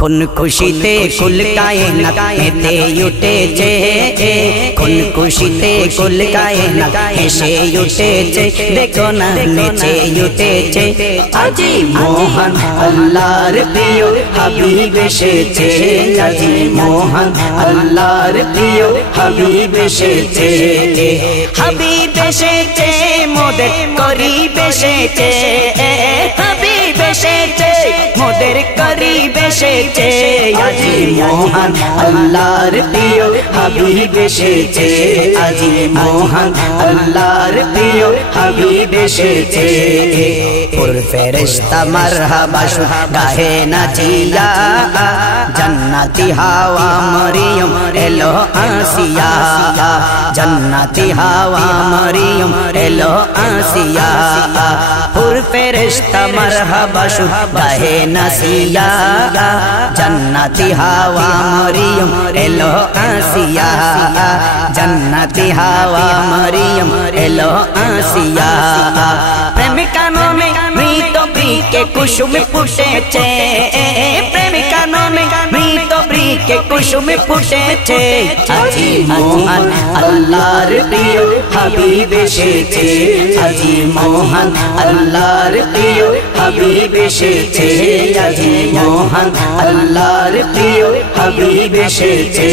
কোন খুশিতে কুল কায়নাত মেতে উঠেছে, কোন খুশিতে কুল কায়নাত হেসে উঠেছে, দেখো না নেচে উঠেছে। আজি মহান আল্লাহর প্রিয় হাবিব এসেছে, আজি মহান আল্লাহর প্রিয় হাবিব এসেছে। হাবিব এসেছে মোদের করিব এসেছে, হাবিব এসেছে মোদের করিব এসেছে। আজি মহান আল্লাহর প্রিয় হাবিব এসেছে, আজি মহান আল্লাহর প্রিয় হাবিব এসেছে। পুর ফেরেশতা মারহাবা গাহে নাচিয়া, জান্নাতি হাওয়া মরিয়ম এলো আসিয়া, জান্নাতি হাওয়া মরিয়ম এলো আসিয়া। পুর ফেরেশতা মারহাবা গাহে নাচিয়া, জান্নাতি হাওয়া মরিয়ম এলো আসিয়া, জান্নাতি হাওয়া মরিয়ম এলো আসিয়া। প্রেম কাননে মৃত বৃকে কুসুম ফুটেছে, প্রেম কাননে মৃত বৃকে কুসুম ফুটেছে। আজি মহান আল্লাহর প্রিয় হাবিব এসেছে, আজি মহান আল্লাহর প্রিয় হাবিব এসেছে, আজি মহান আল্লাহর প্রিয় হাবিব এসেছে।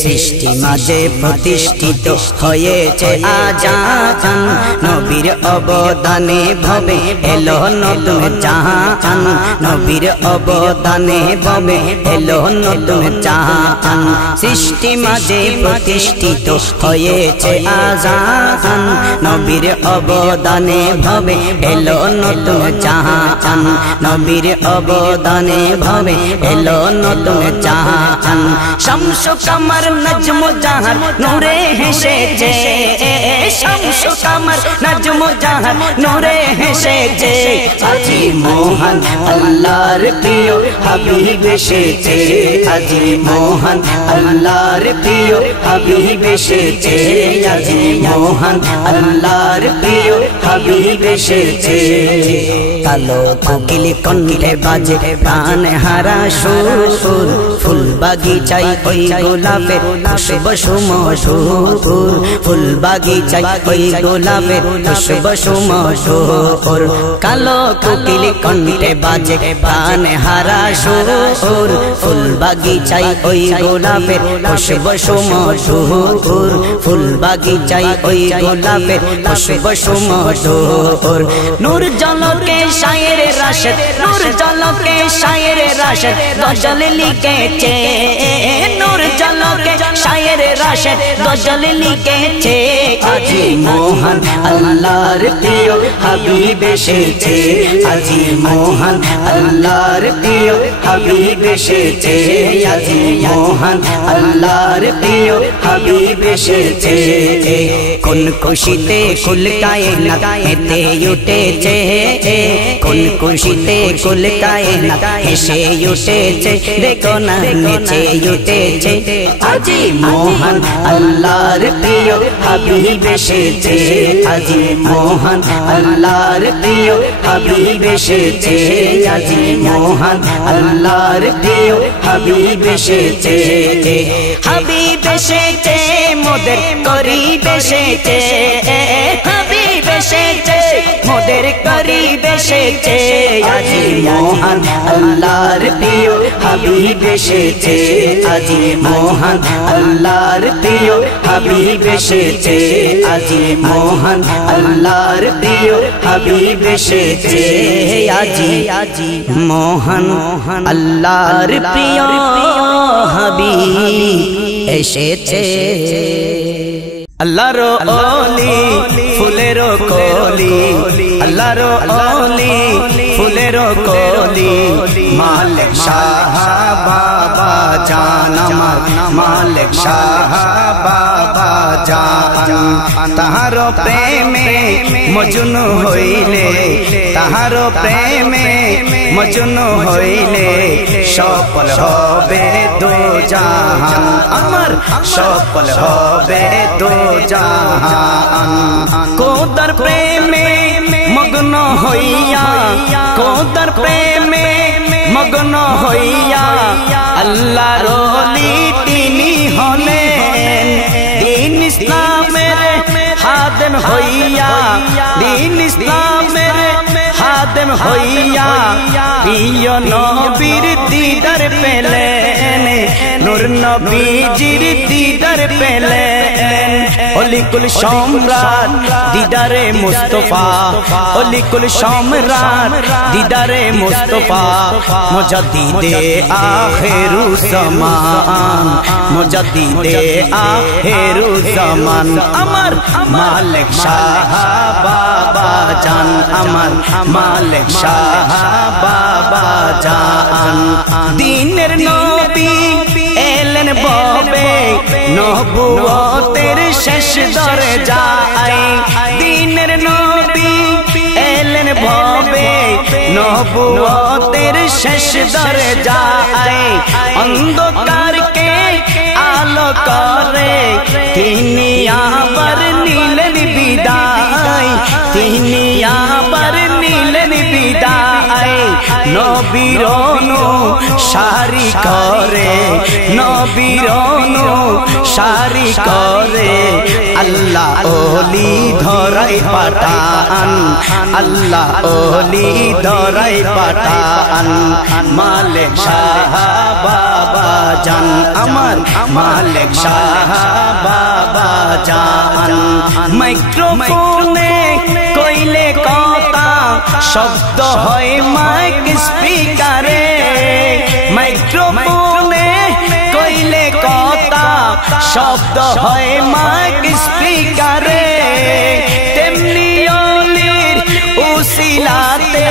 সৃষ্টি মাঝে প্রতিষ্ঠিত হয়েছে আজান, নবীর অবদানে ভবে এলো নতুন জাহান, নবীর অবদানে ভবে এলো নতুন জাহান। সৃষ্টি মাঝে প্রতিষ্ঠিত হয়েছে আজান, নবীর অবদানে ভবে এলো নতুন জাহান, নবীর অবদানে ভবে এলো নতুন জাহান। শামস কামার নজম জাহান নূরে হেসেছে, শামস কামার নজম জাহান নূরে হেসেছে। আজি মহান আল্লাহর প্রিয় হাবিব এসেছে, আজি মহান আল্লাহর প্রিয় হাবিব এসেছে, আজি মহান আল্লাহর প্রিয় হাবিব এসেছে। কালো কোকিল কণ্ঠে বাজে প্রাণ হারা সুর, ফুল বাগিচায় ওই গোলাপের খুশবু সুমধুর, ফুল বাগিচায় ওই গোলাপের খুশবু সুমধুর। কালো কোকিল কণ্ঠে বাজে প্রাণ হারা সুর, ফুল বাগিচায় ওই গোলাপের খুশবু সুমধুর, ফুল বাগিচায় ওই গোলাপের খুশবু সুমধুর। নূর জলকে শায়ের রাশেদ, নূর জলকে শায়ের রাশেদ গজল লিখেছে, নূর জলকে শায়ের রাশেদ গজল লিখেছে। আজি মহান আল্লাহর প্রিয় হাবিব এসেছে, আজি মহান আল্লাহর প্রিয় হাবিব এসেছে, আজি মহান আল্লাহর প্রিয় হাবিব এসেছে। কোন খুশিতে কুল কায়নাত মেতে উঠেছে, কোন খুশিতে কুল কায়নাত হেসে উঠেছে, দেখো না নেচে উঠেছে। আজি মহান আল্লাহর প্রিয় হাবিব এসেছে, আজি মহান আল্লাহর প্রিয় হাবিব এসেছে, আজি মহান আল্লাহর প্রিয় হাবিব এসেছে। হাবিব এসেছে মোদের করিব এসেছে, হাবিব এসেছে মোদের করিব এসেছে। আজি মহান আল্লাহর প্রিয় হাবিব এসেছে, আজি মহান আল্লাহর প্রিয় হাবিব এসেছে, আজি মহান আল্লাহর প্রিয় হাবিব এসেছে। আজি আজি মহান আল্লাহর প্রিয় হাবিব এসেছে। আল্লাহর ওলি ফুলের কলি, আল্লাহর ওলি ফুলের কলি, মালিক শাহ বাবা জান আমার, মালিক শাহ বাবা জান। তাহার প্রেমে মজনু হইলে, তাহার প্রেমে মজনু হইলে সফল হবে দো জাহান, আমার সফল হবে দো জাহান। কোদার প্রেমে মগ্ন হইয়া, কোদার প্রেমে মগ্ন হইয়া আল্লাহর ওলি তিনি হলেন দিন ইসলামের খাদেম হইয়া, দিন ইসলামের খাদেম হইয়া প্রিয় নবীর দিদার পেলেন, নূর নবীজির দিদার পেলেন। অলিকুল সম্রাট দিদারে মুস্তাফা, অলিকুল সম্রাট দিদারে মুস্তাফা, মুজাদ্দিদে আখিরুজ জামান, মুজাদ্দিদে আখিরুজ জামান। আমার মালিক শাহ বাবা জান, আমার মালিক শাহ বাবা জান। দিনের নবী এলেন ববে নবুয়তের শেষ দরজায়, দিনের নবী এলেন ববে নবুয়তের শেষ দরজায়। অন্ধকারকে আলো করে তিনি আবার নিলেন বিদায়, তিনি আবার নিলেন বিদায়। নবীর অনুসারী করে, নবীর অনুসারী করে আল্লাহ ওলি ধরাই পাঠান, আল্লাহ ওলি ধরাই পাঠান। মালিক শাহ বাবা জান, আমার মালিক শাহ বাবা জান। মাইক্রোফোনে কইলে কথা শব্দ হয় মাইক স্পিকারে, মাইক্রোফোনে কইলে কথা শব্দ হয় মাইক স্পিকারে। তেমনি ওলির উসিলাতে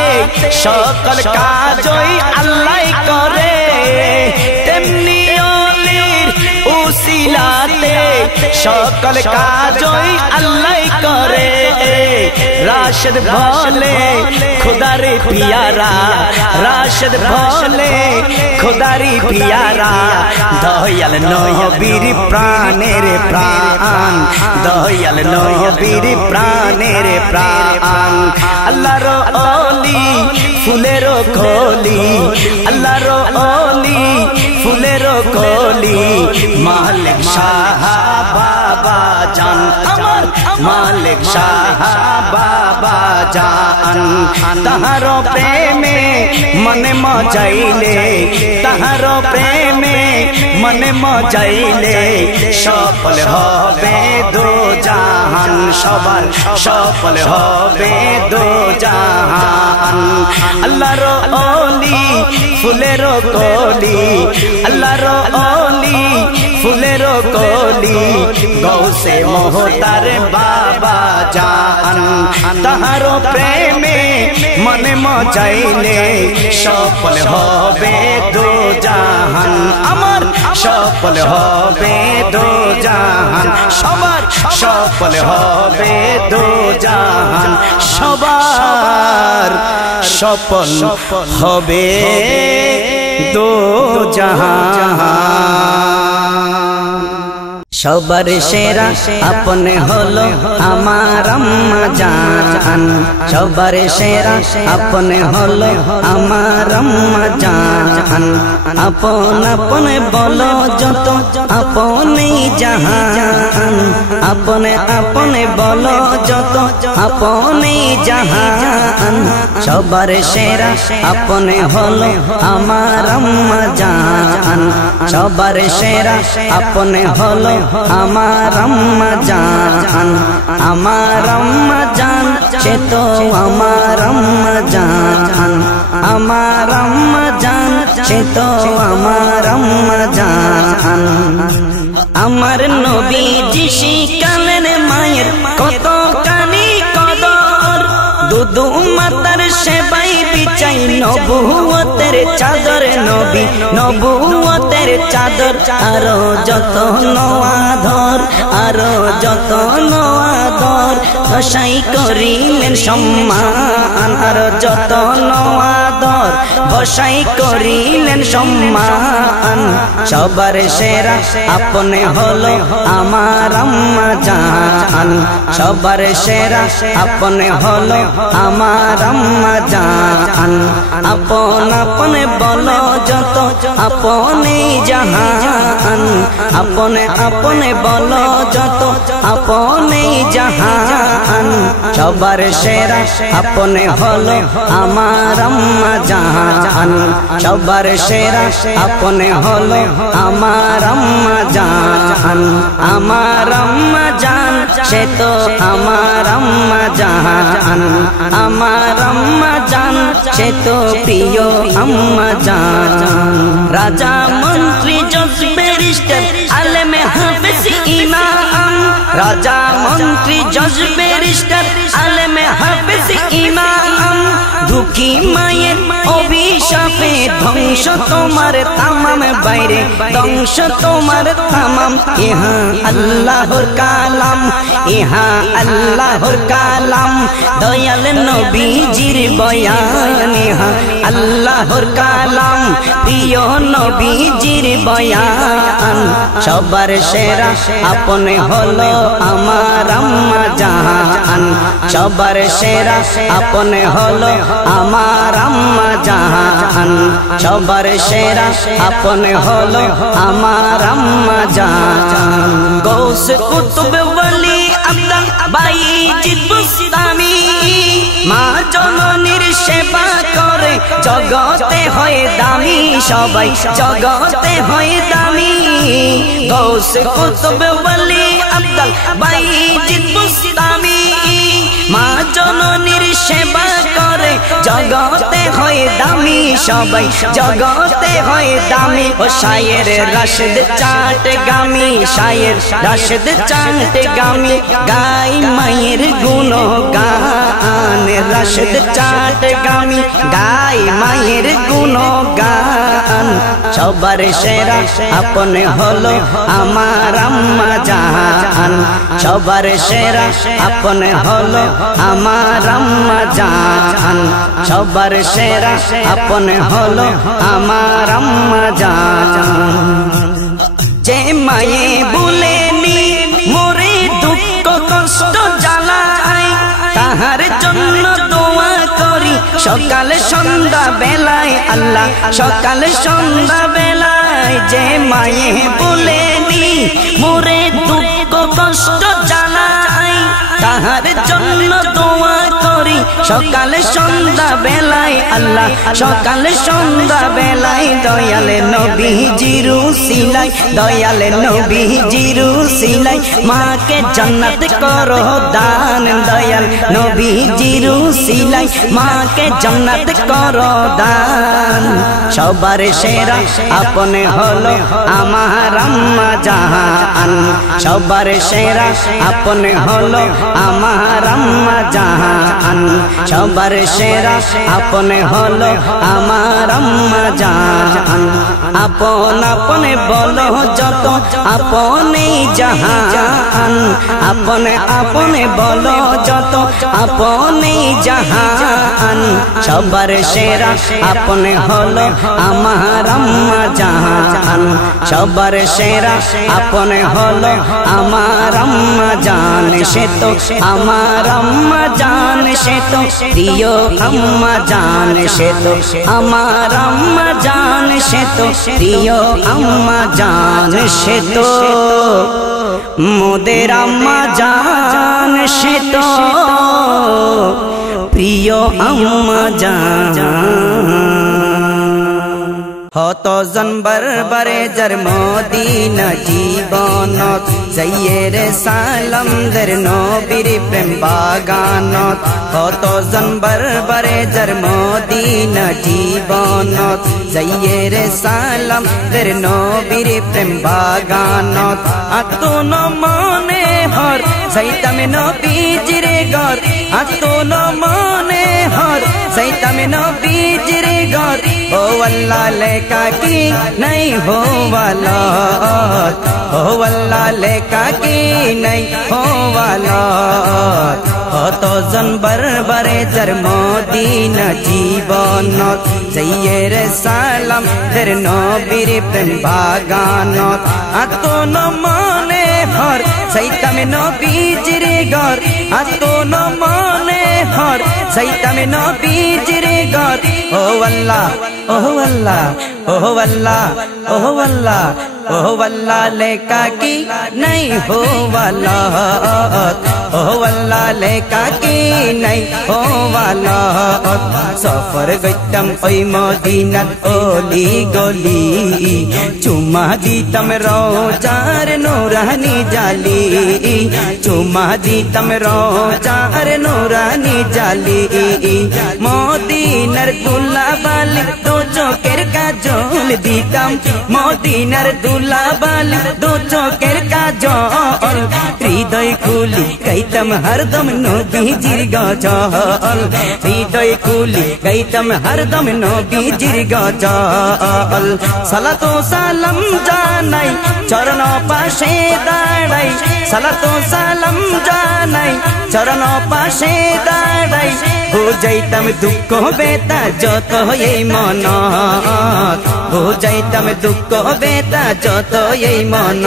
সকল কাজই আল্লাহ করে, তেমনি ওলির উসিলাতে সকল কাজই আল্লাহ করে। রাশেদ বলে খুদারে পিয়ারা, রাশেদ বলে খুদারি পিয়ারা, দয়াল নবীর প্রাণের প্রাণ, দয়াল নবীর প্রাণের প্রাণ। আল্লাহর ওলি ফুলের কলি, আল্লাহর ওলি ফুলের কলি, মালিক শাহ বাবা জান, আমার মালিক শাহ বাবা জান। তাহার প্রেমে মনে মজাইলে, তাহার প্রেমে মনে মজাইলে সফল হবে দো জাহান, সবার সফল হবে দো জাহান। আল্লাহর ওলি ফুলের কলি, আল্লাহর ওলি ফুলের কলি, গৌসে মোহতার বাবা জান। তাহার প্রেমে মনে মজাইলে সফল হবে দো জাহান, আমার সফল হবে দো জাহান, সবার সফল হবে দো জাহান, সবার সফল হবে দো জাহান। সবার সেরা আপনে হলো আমার আম্মা জান, সবার সেরা আপনে হলো আমার আম্মা জান। আপন আপনে বলো যত আপনি জাহান, আপনে আপনে বলো যত আপনি জাহান। সবার সেরা আপনে হলো আমার আম্মা জান, সবার সেরা আপনে হলো আমার আম্মা জান। আমার আম্মা জান সে তো আমার আম্মা জান, আমার আম্মা জান সে তো আমার আম্মা জান। আমার নবীজি শিখালেন মায়ের কত কানি কদর, দুধ মাতার সেবাই বিছাই নবুয়তের চাদর, নবী নবুয়তের চাদর। আরো যত আদর, আরো যত আদর, দশাই করিলেন সম্মান, আরো যত আদর বসাই করিলেন সম্মান সবার সেরা আপনি হলো আমার আম্মা জান সবার সেরা আপনি হলো আমার আম্মা জান আপন আপনে বলো যত আপনি জাহান আপনে আপনে বলো যত আপনি জাহান সবার সেরা আপনি হলো আমার আম্মা জান সবার সেরা আপনি হলো আমার আম্মা জান আমার আম্মা জান সে তো আমার আম্মা জান আমার আম্মা জান সে তো প্রিয় আম্মা জান রাজা মন্ত্রী জজ ব্যারিস্টার আলেমে হাফেজ ইমাম রাজা মন্ত্রী জজ ব্যারিস্টার আলেমে হাফেজ ইমাম দুঃখী মায়ের অভিশাপে ধ্বংস তোমার তামাম বাইরে ধ্বংস তোমার তামাম ইহা আল্লাহর কালাম ইহা আল্লাহর কালাম দয়াল নবীজির বয়ান ইহা আল্লাহর কালাম প্রিয় নবীজির বয়ান সবার সেরা আপনি হলো আমার আম্মা জান সবার সেরা আপনি হলো আমার আম্মা জান সবার সেরা আপনি হলো আমার আম্মা জান গৌস কুতুব ওয়ালি আব্দুল বাইজিদ বুস্তামি মা জননীর সেবা করে জগতে হয় দামি সবাই জগতে হয় দামি গৌস কুতুব ওয়ালি আব্দুল বাইজিদ বুস্তামি মা জননীর সেবা করে জগতে হয় দামি সবাই জগতে হয় দামি ও শায়ের রাশেদ চাট গামি শায়ের রাশেদ চাট গামি গাই মায়ের গুণগান রাশেদ চাট গামি গাই মায়ের গুণগান সবার সেরা আপনি হলো আমার আম্মা জান সবার সেরা আপনি হলো আমার আম্মা জান সবার সেরা আপনি হলো আমার আম্মা জান যে মায়ে বলেনি মোরে দুঃখ কষ্ট জ্বালায় তাহার জন্য দোয়া করি সকাল সন্ধ্যা বেলায় আল্লাহ সকাল সন্ধ্যা বেলায় যে মায়ে বলেনি মোরে দুঃখ কষ্ট জ্বালায় তাহার জন্য দোয়া করি সকাল সন্ধ্যা বেলায় আল্লাহ সকাল সন্ধ্যা বেলায় দয়াল নবীজির উসিলায় দয়াল নবীজির উসিলায় মাকে জান্নাত করো দান দয়াল নবীজির উসিলায় মাকে জান্নাত করো দান সবার সেরা আপনি হলো আমার আম্মা জান সবার সেরা আপনি হলো আমার আম্মা জান সবার সেরা আপনি হলো আমার আম্মা জান আপন আপনে বলো যত আপনি জাহান আপনে আপনে বলো যত আপনি জাহান সবার সেরা আপনি হলো আমার আম্মা জান সবার সেরা আপনি হলো আমার আম্মা জান সে তো আমার আম্মা জান সে তো প্রিয় আম্মা জান সে তো আমার আম্মা জান সে তো প্রিয় আম্মা জান সে তো মোদের আম্মা জান সে তো প্রিয় আম্মা জান হত জনবার বারে জর মদিনা জীবনত যাইয়ে সালাম দের নবীর প্রেম বাগানত হত জনবার বারে জর মদিনা জীবনত যাইয়ে সালাম দের নবীর প্রেম বাগানত আতুন মনে हर सैता में नबीजिरे घर आतो न मने हर सैता में नबीजिरे घर ओ अल्लाह लेका की नहीं हो वाला ओ अल्लाह लेका की नहीं हो वाला तो जनबर बरे जर्मोदीन जीवन जयेर सालाम तेर नबीर प्रेम बागान आतो न मने हर सैता में नबीजिरे घर आतो न मने हर सैता में नबीजिरे घर ओ अल्लाह ओ अल्लाह ओ अल्लाह ओ अल्लाह ओ अल्लाह लेका की नहीं हो वाला ओ अल्लाह लेका की नहीं हो वाला सफर गइतम ओई मदीनात ओली गली चुमा दीतम रोजार नूरानी जाली चुमा दीतम रोजार नूरानी जाली मदीनार दुल्ला बाली दो चोकेर काजल दीतम मदीनार दुल्ला बाली दो चोकेर काजल हृदय खुली गाइतम हरदम नबीजिर गजल हृदय खुली गाइतम हरदम नबीजिर गजल सालातो सालाम जानाई चरण पाशे दाड़ाई सालातो सालाम जानाई चरण पाशे दाड़ाई बुझाइतम दुख बेता जत ये मन बुझाइतम दुख बेता जत ये मन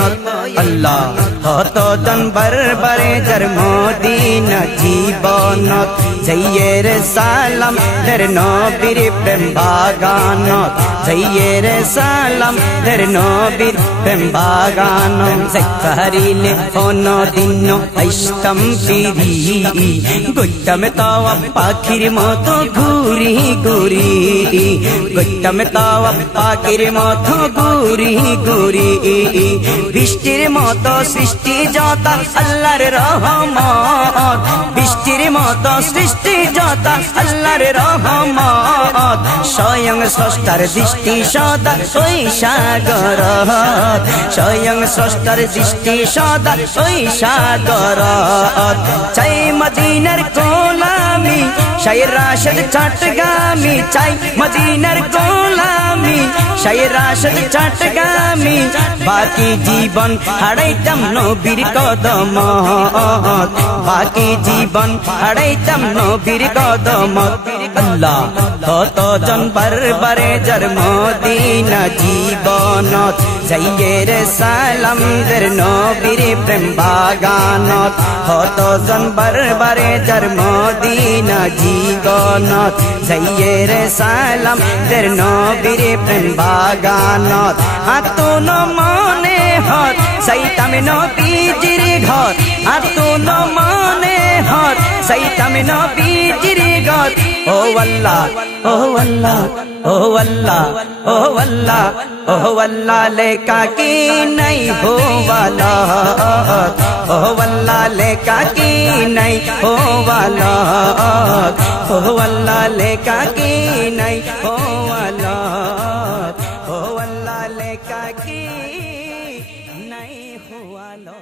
अल्लाह तो जनबर बरे जर्मोदीन जीवन जयेर सालाम तेर नबीर प्रेम बागान जयेर सालाम तेर नबीर प्रेम बागान जयकारिले फोन दिन ऐस्तम फिरी गुट्टम तावा पाखिर मतो घुरी घुरी गुट्टम तावा पाखिर मतो घुरी घुरी बृष्टिर मतो सृष्टि जता अल्लाहर रहमत बृष्टिर मतो सृष्टि जता अल्लाहर रहमत स्वयं स्रष्टार दृष्टि सदा ओई सागर स्वयं स्रष्टार दृष्टि सदा ओई सागर चाই मदीनार गोलामी शायर राशिद चट्टगामी चाই मदीनार गोलामी शायर राशिद चट्टगामी बाकी जीवन हाराइतम नबीर कदम बाकी जीवन हाराइतम नबीर कदम अल्लाह तो जनबर बरे जर्मोदीन जीवन जयेर सालाम तेर नबीर प्रेम बागान तो जनबर बरे जर्मोदीन जीवन जयेर सालाम तेर नबीर प्रेम बागान आतो न मने हर सैता में नबीजिर घर आतो न मने हर सैता में नबीजिर घर ओ अल्लाह ओ अल्लाह ओ अल्लाह ओ अल्लाह ओ अल्लाह लेका की नहीं हो वाला ओ अल्लाह लेका की नहीं हो वाला ओ अल्लाह लेका की नहीं हो वाला ओ अल्लाह लेका की नहीं हो वाला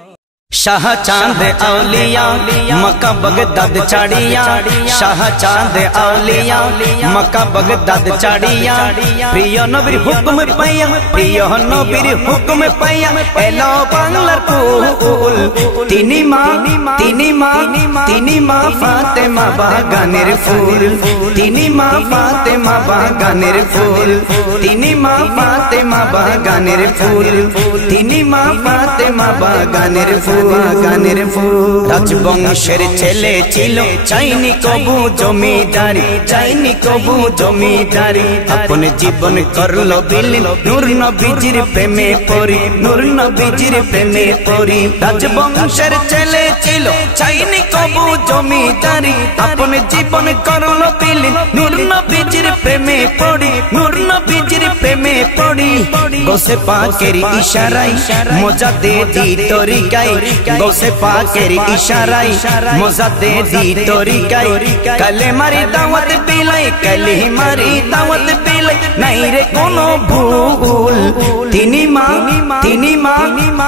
शाह चांद औलिया मक्का बगदाद चढ़िया शाह चांद औलिया मक्का बगदाद चढ़िया प्रिय नबीर हुक्म पाया प्रिय नबीर हुक्म पाया एलो बांगलार कुल तिनी माँ फातेमा बागानेर फूल तिनी माँ फातेमा बागानेर फूल तिनी माँ फातेमा बागानेर फूल तिनी माँ फातेमा बागानेर फूल बागानेर फूल राजबंशेर छेले छिलो चाइनी कबू जमीदारी चाइनी कबू जमीदारी अपन जीवन करलो बिलीन नूर नबीजिर प्रेमे परी नूर नबीजिर प्रेमे परी राजबंशेर छेले छिलो चाइनी कबू जमीदारी अपन जीवन करलो बिलीन नूर नबीजिर प्रेमे पड़ी नूर नबीजिर प्रेमे पड़ी गोसे पाकेर इशाराय मजा दे दी तरिकाय गोसे पाकेर इशाराय मजा दे दी तरिकाय कले मारी दावत पिलाई कले मारी दावत पिलाई नहीं रे कोनो भूल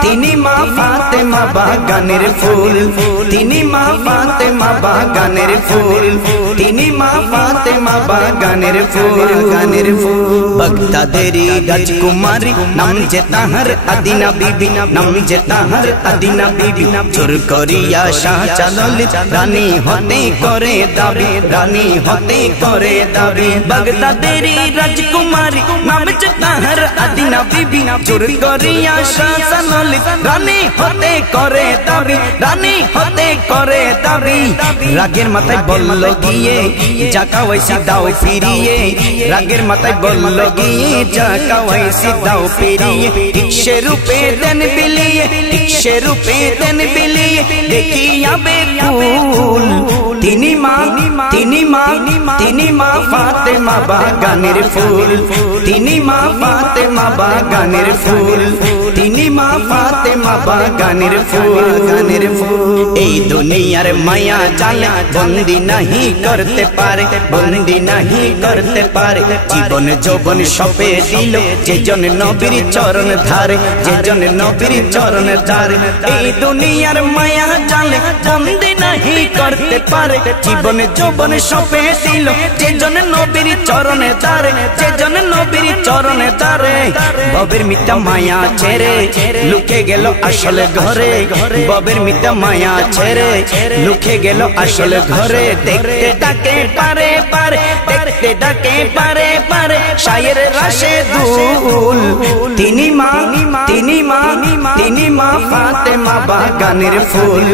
তিনি মা ফাতেমা বাগানের ফুল তিনি মা ফাতেমা বাগানের ফুল তিনি মা ফাতেমা বাগানের ফুল বাগদাদেরি রাজকুমারী নাম যে তাহার আদিনা বিবি নাম যে তাহার আদিনা বিবি চোর করিয়া শাহ চাললিত রানী হতে করে দাবি রানী হতে করে দাবি বাগদাদেরি রাজকুমারী নাম যে তাহার আদিনা বিবি চোর করিয়া শাহ চাললিত রানী হতে করে দাবি রানী হতে করে দাবি রাগের মাথায় বলল গিয়ে জাকাওয়াইসি দাও ফিরিয়ে রাগের মাথায় বলল গিয়ে জাকাওয়াইসি দাও ফিরিয়ে ঠিক সে রূপে দেন বিলিয়ে ঠিক সে রূপে দেন বিলিয়ে দেখিয়া বেকুল তিনি মা ফাতেমা বাগানের ফুল তিনি মা ফাতেমা বাগানের ফুল তিনি মা ফাতেমা বাগানের ফুল এই দুনিয়ার মায়া জালে বন্দি नहीं करते पारे बंदी नहीं करते पारे जीवन যৌবন সপে দিল যে জন নবীর চরণ ধারে যে জন নবীর চরণ ধারে এই দুনিয়ার মায়া জালে বন্দি नहीं करते पारे জীবন যৌবন সপে দিল যে জন নবীর চরণ ধারে যে জন নবীর চরণ ধারে ববের মিথ্যা মায়া ছেড়ে লুকে গেল আসল ঘরে ববের মিথ্যা মায়া ছেড়ে লুকে গেল আসল ঘরে দেখতে ডাকে পারে পারে দেখতে ডাকে পারে পারে শায়ের রাশে দুল তিনি মা ফাতেমা বাগানের ফুল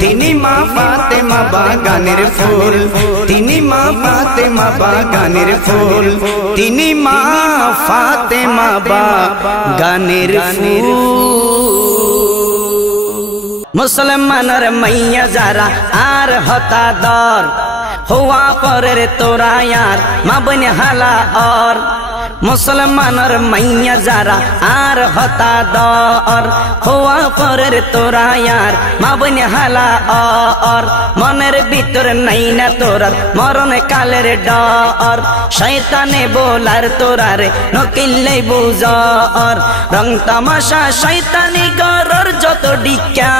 তিনি মা ফাতেমা বাগানের ফুল তিনি মা ফাতেমা বাগানের ফুল তিনি মা ফাতেমা বাগানের ফুল মুসলমানের মাইয়া যারা আর হতা দর हुआ परे तोरा यार माँ बन हाला और मुसलमानर मैया जारा आर होता दर हुआ परे तोरा यार माँ बन हाला और मनेर भीतर नहीं ना तोरार मरण कालेर डर शैताने बोलार तोरारे नकिल्ले बुझर रंग तमाशा शैतानी गरर जत डिक्का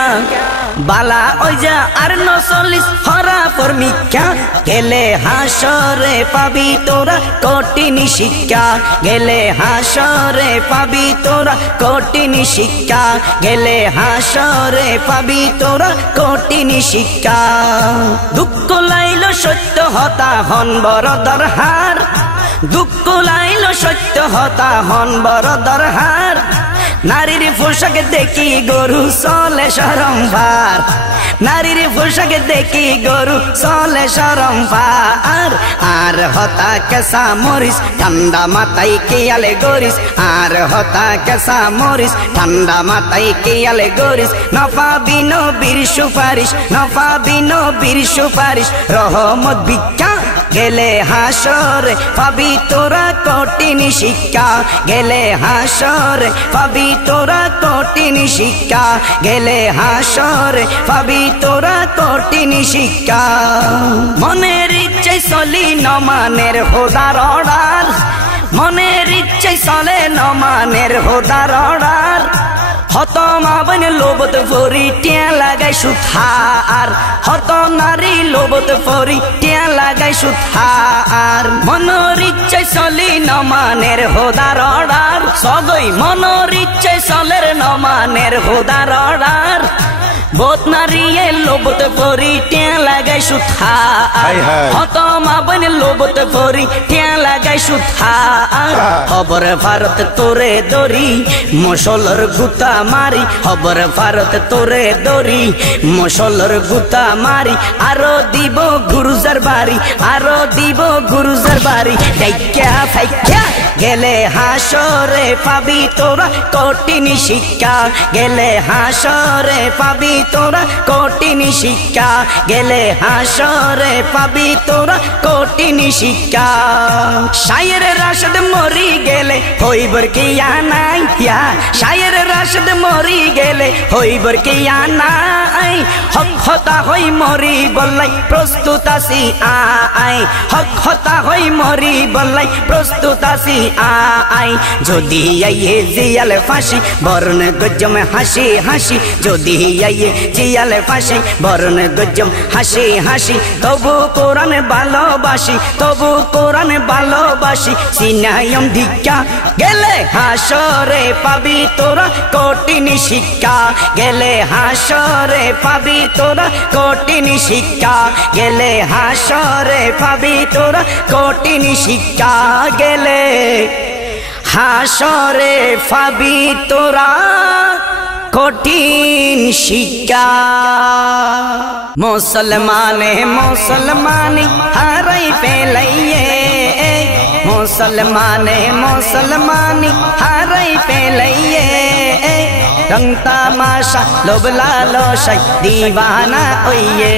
बाला ओजा आर नसलिस हरा फरमिका गेले हाशरे पाबी तोरा कोटिनी शिक्षा गेले हाशरे पाबी तोरा कोटिनी शिक्षा गेले हाशरे पाबी तोरा कोटिनी शिक्षा दुख लाइलो सत्य हता हन बड़ दरहार दुख लाइलो सत्य हता हन बड़ दरहार नारीर पोशाक देखी गरु चले शरम भार नारीर पोशाक देखी गरु चले शरम भार आर हता केसा मरिस ठंडा माथाय कियाले गरिस आर हता केसा मरिस ठंडा माथाय कियाले गरिस नपाबी नबीर सुपारिश नपाबी नबीर सुपारिश रहमत भिक्षा गेले हाशरे पाबी तोरा कोटिनी शिक्षा गेले हाशरे पाबी तोरा कोटिनी शिक्षा गेले हाशरे पाबी तोरा कोटिनी शिक्षा मनेर इच्छे चली न मानेर होदार अडार मनेर इच्छे चले न मानेर होदार अडार हत माबन लोबत फरी टिया लागाई सुथार हत नारी लोबत फरी टिया लागाई सुथार मनर इच्छे चली न मानेर होदार अडार सगै मनर इच्छे चलेर न मानेर होदार अडार बहुत नारिये लोबत फरी टिया लागाई सुथार हत माबन लोबत फरी टिया लागाई सुथार खबर भारत तोरे दरी मसलर गुता मारी खबर भारत तोरे दरी मसलर गुता मारी आरो দিব गुरुजार बारी आरो দিব गुरुजार बारी डाइक्या फाइक्या गेले हाशरे पाबी तोरा कोटिनी शिक्षा गेले हाशरे पाबी तोरा कोटिनी शिक्षा गेले हाशरे पाबी तोरा कोटिनी शिक्षा शायर राशिद मरी गेले होइबर किया नाइया शायर राशिद मरी गेले होइबर किया नाइ हक हता होई मरी बल्लाई प्रस्तुत आसी आइ हक हता होई मरी बल्लाई प्रस्तुत आसी আই যদি আইয়ে জিয়াল ফাঁসি বরণ গজম হাসি হাসি যদি আইয়ে জিয়াল ফাঁসি বরণ গজম হাসি হাসি তবু কোরআন ভালোবাসি তবু কোরআন ভালোবাসি সিনায়ম ধিক্কা গেলে হাসরে পাবি তোরা কঠিন শিক্ষা গেলে হাসরে পাবি তোরা কঠিন শিক্ষা গেলে হাসরে পাবি তোরা কঠিন শিক্ষা গেলে হাসরে পাবি তোরা কঠিন শিক্ষা মুসলমানে মুসলমানি হারাই ফেলাইয়ে মুসলমানে মুসলমানি হারাই ফেলাইয়ে रंग तमाशा लोभ लालसाई दीवाना ओये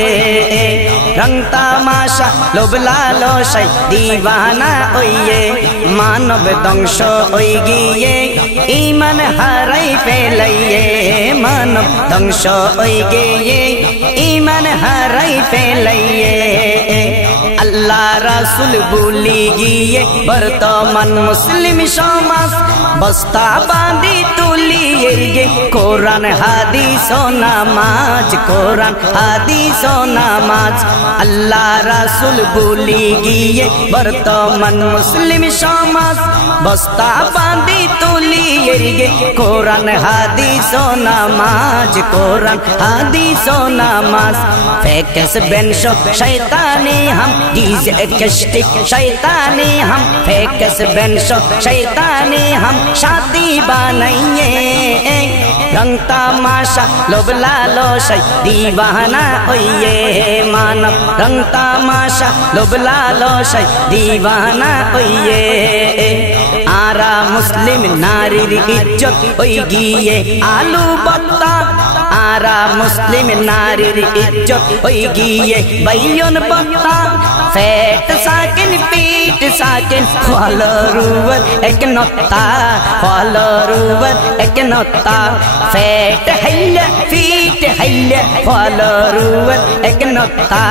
रंग तमाशा लोभ लालसाई दीवाना ओये मानव ध्वंस ओई गिये ईमान हाराई फेलाइये मानव ध्वंस ओई गिये ईमान हाराई फेलाइये अल्लाह रसूल भूली गिये बर्तमान मुस्लिम समाज बस्ता बांधी तुलिए गे কোরআন হাদিস ও নামাজ কোরআন হাদিস ও নামাজ আল্লাহ রাসূল ভুলি গিয়ে বর্তমান মুসলিম সমাজ বস্তা বাঁধি তুলিয়ে গে কোরআন হাদিস ও নামাজ কোরআন হাদিস ও নামাজ ফেকস বেনশো শয়তানি हम डीजे कष्टी शैतानी हम फेकस बेनशो शैतानी हम शादी बनाइए रंग तमाशा लोभ लालसाई दीवाना ओये मानव रंग तमाशा लोभ लालसाई दीवाना ओये आरा मुस्लिम नारीर इज्जत ओई गिये आलू बत्ता आरा मुस्लिम नारीर इज्जत ओई गिये बैयन बत्ता फेट साकिन पीठ साकिन फलरुवर एक नत्ता फलरुवर एक नत्ता फेट हैले पीठ हैले फलरुवर एक नत्ता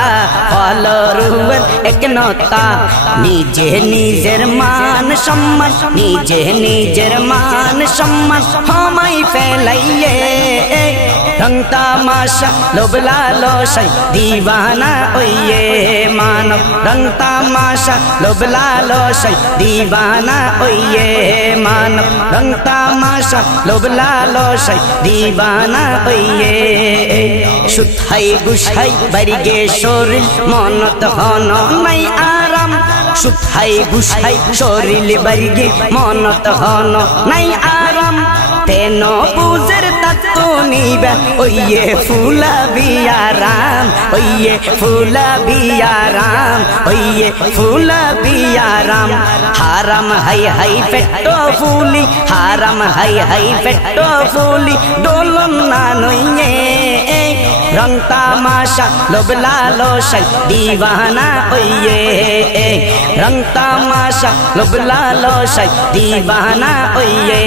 फलरुवर एक नत्ता निजे निजेर मान सम्मान निजे निजेर मान सम्मान हमाई फैलाइए रंग तमाशा लोभ लालसाई दीवाना ओये मानव रंग तमाशा लोभ लालसाई दीवाना ओये मानव रंग तमाशा लोभ लालसाई दीवाना ओये सुथाई गुसाई बारिगे शरीर मनत हन नाई आराम सुथाई गुसाई शरीर बारिगे मनत हन नाई आराम तेनो बुझेर तत्व निबा ओये फूला बियाराम ओये फूला बियाराम ओये फूला बियाराम हाराम हाय हाय पेटो फूली हाराम हाय हाय पेटो फूली डोलन ना नोये रंग तमाशा लोभ लालसाई दीवाना ओये रंग तमाशा लोभ लालसाई दीवाना ओये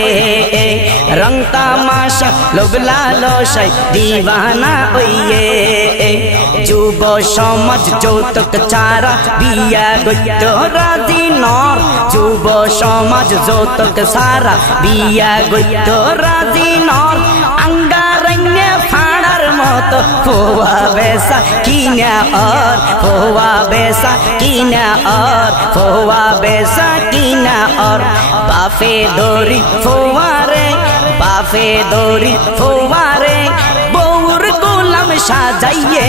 रंग तमाशा लोभ लालसाई दीवाना ओये যুব সমাজ যৌতুক চারা বিয়া গইত রাজি নর যুব সমাজ যৌতুক সারা বিয়া গইত রাজি নর আঙ্গারঙ্গে ফাড়ার মতো ফোয়া বেসা কিনা আর ফোয়া বেসা কিনা আর ফোয়া বেসা কিনা আর বাফে দড়ি ফোয়ারে বাফে দড়ি ফোয়ারে বউর গোলাম সাজাইয়ে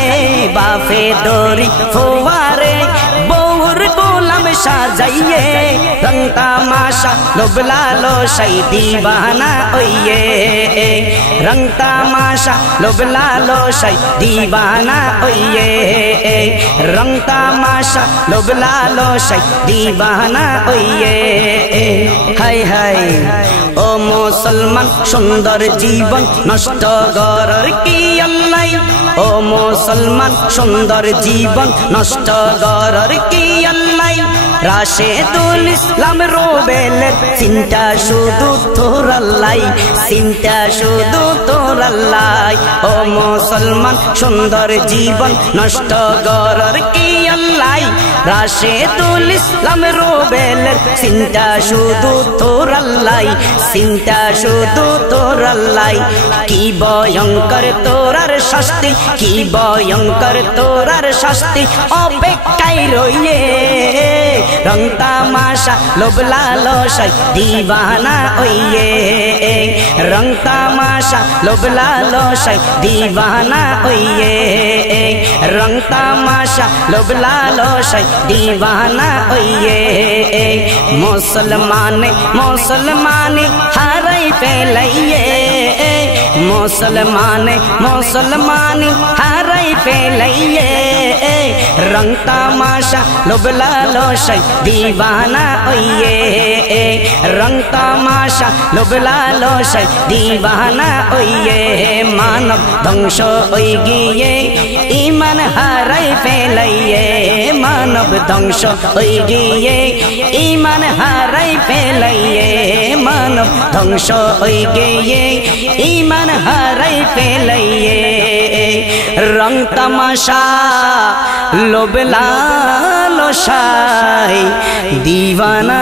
বাফে দড়ি ফোয়ারে বউর গোলাম সাজাইয়ে रंग तमाशा लोभ लालसाई दीवाना ओये रंग तमाशा लोभ लालसाई दीवाना ओये रंग तमाशा लोभ लालसाई दीवाना ओये हाय हाय ओ मुसलमान सुंदर जीवन नष्ट गरर की अल्लाह ओ मुसलमान सुंदर जीवन नष्ट गरर की अल्लाह राशिदुल इस्लाम रोबेले चिंता शुधु तोर अल्लाह चिंता शुधु तोर अल्लाह ओ मुसलमान सुंदर जीवन नष्ट गरर की अल्लाह রাশেদুল ইসলাম রুবেলের চিন্তা শুধু তোর আল্লাহ, চিন্তা শুধু তোর আল্লাহ। কি ভয়ঙ্কর তোরার শাস্তি, কি ভয়ঙ্কর তোরার শাস্তি অপেক্ষায় রইয়ে। রং তামাশা লোভ লালসায় দিওয়ানা হইয়ে, রং তামাশা লোভ লালসায় দিওয়ানা হইয়ে, রং তামাশা লোভ লালসায় দিওয়ানা হইয়ে। মুসলমানে মুসলমানে হারাই ফেলাইয়ে, মুসলমানে মুসলমানে হারাই ফেলাইয়ে। রং তামাশা লোভ লালসায় দিওয়ানা হইয়ে, রং তামাশা লোভ লালসায় দিওয়ানা হইয়ে। মানব ধ্বংস হই গিয়ে ইমান হারাই ফেলাইয়ে, মানব ধ্বংস হই গিয়ে ইমান হারাই ফেলাইয়ে, মানব ধ্বংস হই গিয়ে ইমান হারাই ফেলাইয়ে। রং তামাশা লোভ লালসায় দিওয়ানা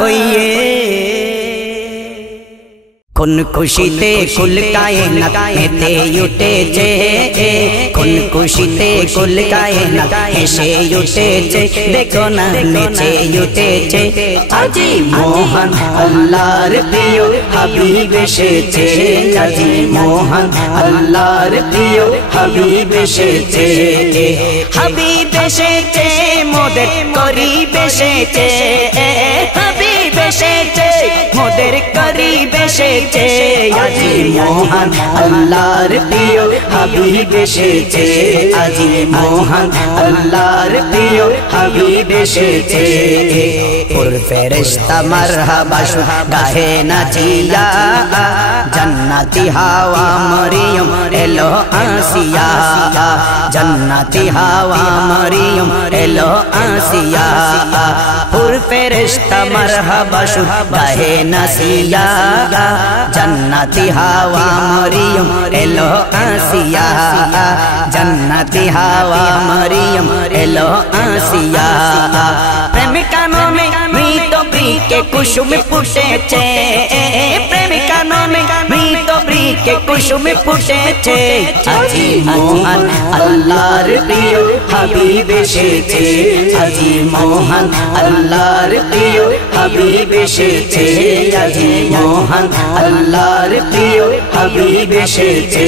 হইয়ে। কোন খুশিতে কুল কায়নাত মেতে উঠেছে, কোন খুশিতে কুল কায়নাত হেসে উঠেছে, দেখো না নেচে উঠেছে। আজি মহান আল্লাহর প্রিয় হাবিব এসেছে, আজি মহান আল্লাহর প্রিয় হাবিব এসেছে। হাবিব এসেছে মোদের করিব এসেছে, হাবিব এসেছে মোদের করিব এসেছে। আজি মহান আল্লাহর প্রিয় হাবিব এসেছে, আজি মহান আল্লাহর প্রিয় হাবিব এসেছে। পুর ফেরেশতা মারহাবা গাহে নাচিয়া, জান্নাতি হাওয়া মরিয়ম এলো আসিয়া, জান্নাতি হাওয়া মরিয়ম এলো আসিয়া। পুর ফেরেশতা মারহাবা গাহে নাচিয়া, জান্নাতি হাওয়া মরিয়ম এলো আসিয়া, জান্নাতি হাওয়া মরিয়ম এলো আসিয়া। প্রেম কাননে মৃত বৃকে কুসুম ফুটেছে, প্রেম কাননে মৃত বৃকে কুসুম ফুটেছে। আজি মহান আল্লাহর প্রিয় হাবিব এসেছে, আজি মহান আল্লাহর প্রিয় হাবিব এসেছে, আজি মহান আল্লাহর প্রিয় হাবিব এসেছে।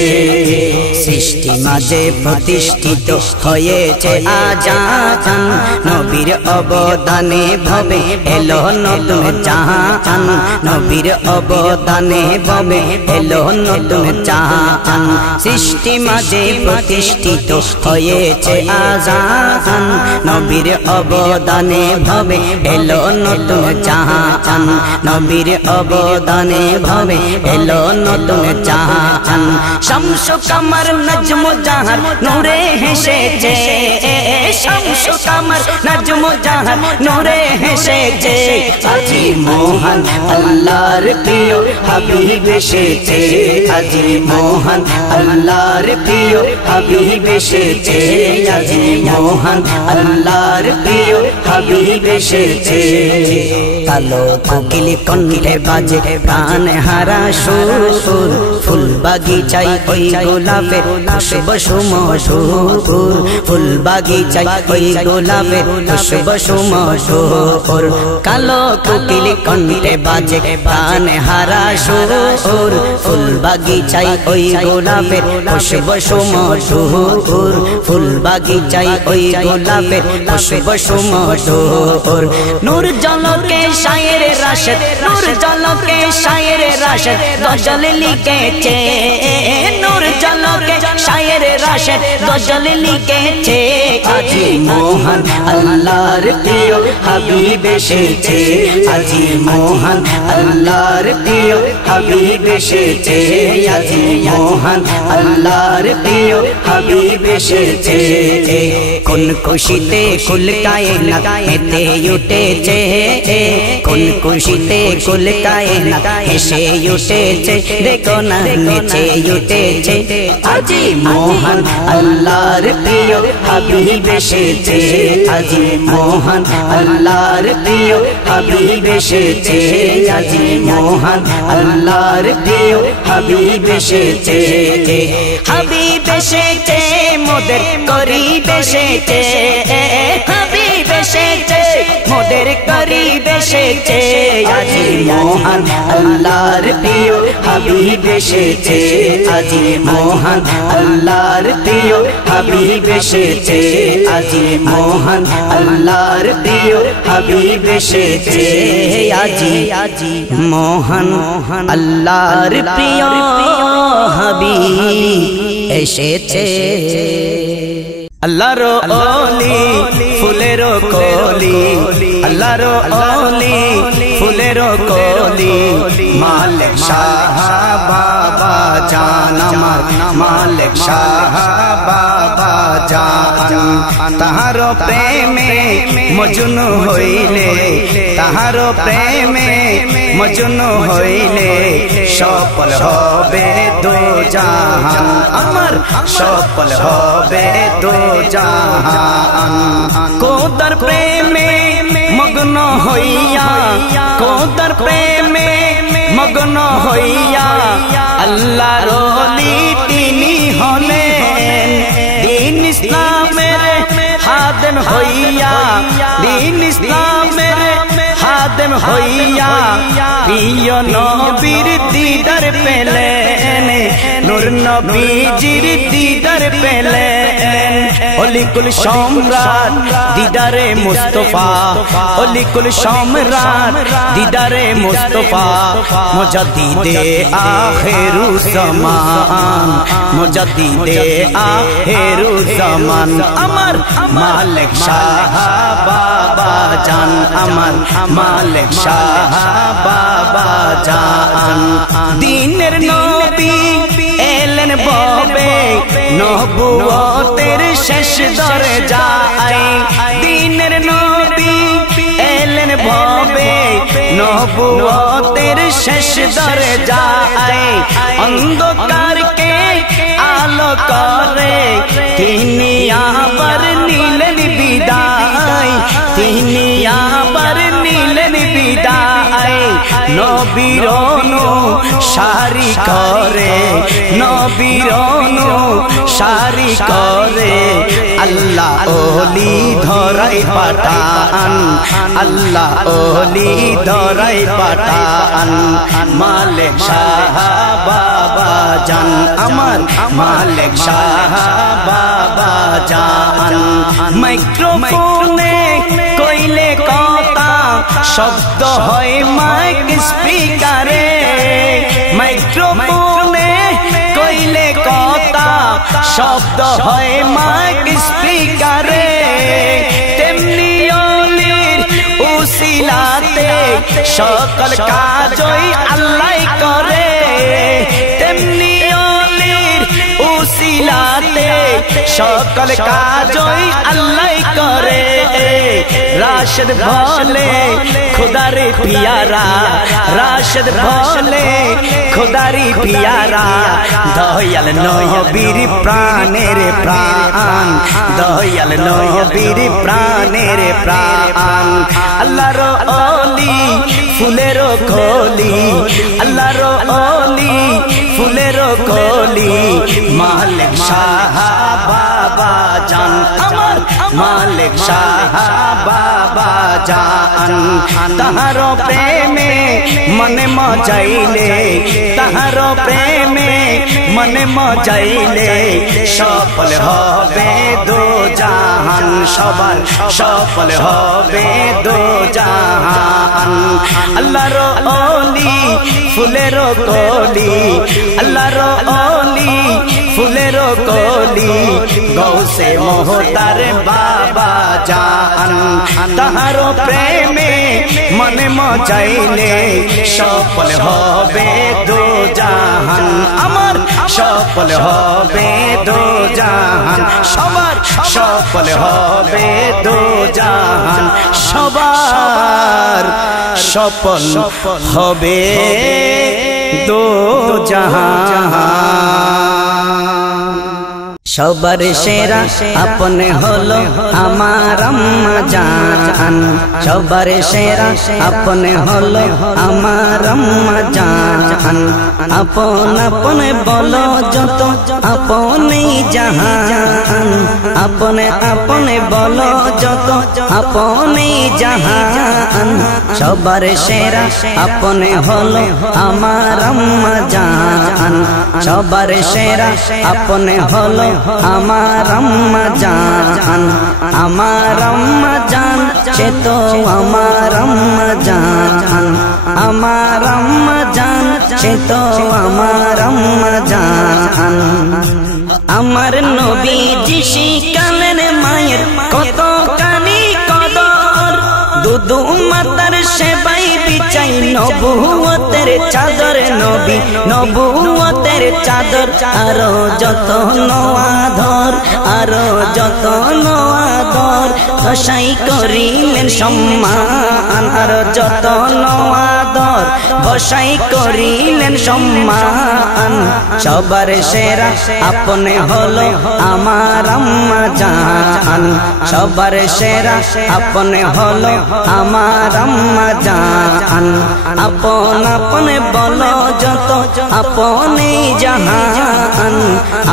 সৃষ্টি মাঝে প্রতিষ্ঠিত হয়েছে আজান, নবীর অবদানে ভবে এলো নতুন জাহান, নবীর অবদানে ভবে এলো নতুন জাহান। সৃষ্টি মাঝে প্রতিষ্ঠিত হয়েছে আজান, নবীর অবদানে ভবে এলো নতুন জাহান, নবীর অবদানে ভবে এলো নতুন জাহান। শামসু কামার নজম জাহান নূরে হেসেছে, শামসু কামার নজম জাহান নূরে হেসেছে। আজি মহান আল্লাহর প্রিয় হাবিব এসেছে, আজি মহান আল্লাহর প্রিয় হাবিব এসেছে, আজি মহান আল্লাহর প্রিয় হাবিব এসেছে। কালো কোকিল কণ্ঠে বাজে প্রাণ হারা সুর, ফুল বাগিচায় ওই গোলাপের খুশবু সুমধুর, ফুল বাগিচায় ওই গোলাপের খুশবু সুমধুর। কালো কোকিল কণ্ঠে বাজে প্রাণ হারা সুর, ফুল বাগিচায় ওই গোলাপের খুশবু সুমধুর, ফুল বাগিচায় ওই গোলাপের খুশবু সুমধুর। নূর জলকে শায়ের রাশেদ, নূর জলকে শায়ের রাশেদ গজল লিখেছে, নূর জলকে শায়ের রাশেদ গজল লিখেছে। আজি মহান আল্লাহর প্রিয় হাবিব এসেছে, আজি মহান আল্লাহর প্রিয় হাবিব এসেছে, আজি মহান আল্লাহর প্রিয় হাবিব এসেছে। কোন খুশিতে কুল কায়নাত মেতে উঠেছে, কোন খুশিতে কুল কায়নাত হেসে উঠেছে, দেখো না নেচে উঠেছে। আজি মোহন আল্লাহর প্রিয় হাবিব এসেছে আজি মোহন আল্লাহর প্রিয় হাবিব এসেছে আজি মোহন আল্লাহর প্রিয় হাবিব এসেছে হাবিব এসেছে মোদের করিব এসেছে হাবিব এসেছে মোদের করিব এসেছে আজি মোহন আল্লাহর প্রিয় হাবিব এসেছে আজি মোহন আল্লাহর প্রিয় হাবিব এসেছে আজি মোহন আল্লাহর প্রিয় হাবিব এসেছে আজি মোহন আল্লাহর প্রিয় হাবিব এসেছে আল্লাহর ওলি ফুলের কলি আল্লাহর ওলি ফুলের কলি মালিক শাহ বাবা জান আমার মালিক শাহ বাবা জান তাহার প্রেমে মজনু হইলে তাহার প্রেমে মজনু হইলে সফল হবে দো জাহান আমার সফল হবে দো জাহান কোদার প্রেমে মগ্ন হইয়া কোদার প্রেমে মগ্ন হইয়া আল্লাহর ওলি তিনি হলেন দিন ইসলামের খাদেম হইয়া দিন ইসলামের খাদেম হইয়া প্রিয় নবীর দিদার পেলেন নূর নবীজির দিদার পেলেন অলিকুল সম্রাট দিদারে মুস্তাফা অলিকুল সম্রাট দিদারে মুস্তাফা মুজাদ্দিদে আখিরু জামান মুজাদ্দিদে আখিরু জামান আমার মালিক শাহ বাবা জান আমার মালিক শাহ বাবা জান দিনের নবী এলেন ববে নবুয়তের শেষ দরজায় দিনের নবী এলেন ববে নবুয়তের শেষ দরজায় অন্ধকারকে আলো করে তিনি আবার নিলেন বিদায় তিনি আবার নিলেন বিদায় নবীর অনুসারী করে নবীর অনুসারী করে আল্লাহ ওলি ধরাই পাঠান আল্লাহ ওলি ধরাই পাঠান মালিক শাহ বাবা জান আমার মালিক শাহ বাবা জান মাইক্রোফোনে কইলে কথা শব্দ হয় মাইক স্পিকারে মাইক্রোফোনে কইলে কথা শব্দ হয় মাইক স্পিকারে তেমনি ওলির উসিলাতে সকল কাজই আল্লাহ করে তেমনি ওলির উসিলাতে সকল কাজই আল্লাহ করে রাশেদ বলে খুদারে পিয়ারা রাশেদ বলে খুদারি পিয়ারা দয়াল নবীর প্রাণের প্রাণ দয়াল নবীর প্রাণের প্রাণ আল্লাহর ওলি ফুলের কলি আল্লাহর ওলি ফুলের কলি মালিক শাহ বাবা জান আমার মালিক শাহ বাবা জান তাহার প্রেমে মনে মজাইলে তাহার প্রেমে মনে মজাইলে সফল হবে দো জাহান সবার সফল হবে দো জাহান আল্লাহর ওলি ফুলের কলি আল্লাহর ওলি ফুলের কলি গৌসে মোহতার বাবা জান তাহার প্রেমে মনে মজাইলে সফল হবে দো জাহান আমার সফল হবে দো জাহান সবার সফল হবে দো জাহান সবার সফল হবে দো জাহান সবার সেরা আপনে হলো আমার আম্মা জান, সবার সেরা আপনে হলো আমার আম্মা জান। আপন আপনে বলো যত আপনেই জাহান, আপনে আপনে বলো যত আপনেই জাহান। সবার সেরা আপনে হলো আমার আম্মা জান, সবার সেরা আপনে হলো আমার আম্মা জান। আমার আম্মা জান সে তো আমার আম্মা জান, আমার আম্মা জান সে তো আমার আম্মা জান। আমার নবীজি শিখালেন মায়ের কত কানি কদর, দুধু মাতার সেবাই বিছাই নবুয়তের চাদর, নবী নবুয়তের চাদর। আরো যত আদর, আরো যত আদর, দশাই করিলেন সম্মান। আরো যত আদর, বসাই করিলেন সম্মান। সবার সেরা আপনে হলো আমার আম্মা জান, সবার সেরা আপনে হলো আমার আম্মা জান। আপন আপনে বলো যত আপনে জাহান,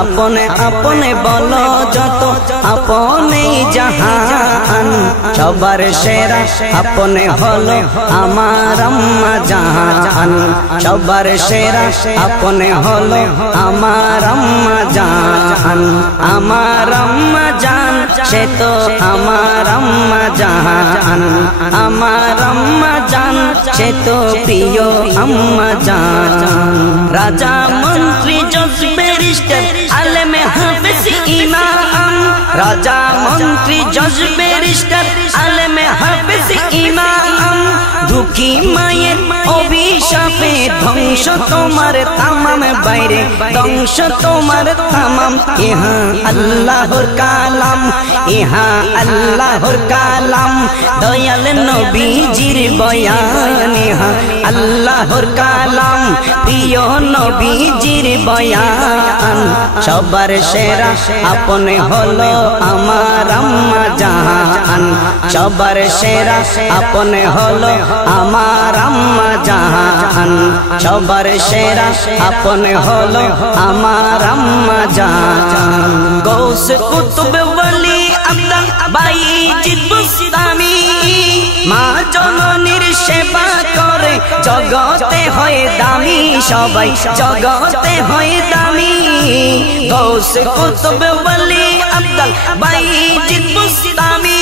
আপনে আপনে বলো যত আপনে জাহান। সবার সেরা আপনে হলো আমার আম্মা জান, সবার সেরা আপনে হলো আমার আম্মা জান। আমার আম্মা জান সে তো আমার আম্মা জান, আমার আম্মা জান সে তো প্রিয় আম্মা জান। রাজা মন্ত্রী জজ ব্যারিস্টার আলেমে হাফেজ ইমাম, রাজা মন্ত্রী জজ ব্যারিস্টার আলেমে হাফেজ ইমাম। দুঃখী মায়ের অভিশাপে ধ্বংস তোমার তামাম, বাইরে ধ্বংস তোমার তামাম। ইহা আল্লাহর কালাম, ইহা আল্লাহর কালাম, দয়াল নবীজির বয়ান। ইহা আল্লাহর কালাম, প্রিয় নবীজির বয়ান। সবার সেরা আপনে হলো আমার আম্মা জান, সবার সেরা আপনে হলো আমার আম্মা জান, সবার সেরা আপনে হলো আমার আম্মা জান। গৌস কুতুব ওয়ালি আব্দুল বাইজিদ বুস্তামি, মা জননীর সেবা করে জগতে হয় দামি, সবাই জগতে হয় দামি। গৌস কুতুব ওয়ালি আব্দুল বাইজিদ বুস্তামি,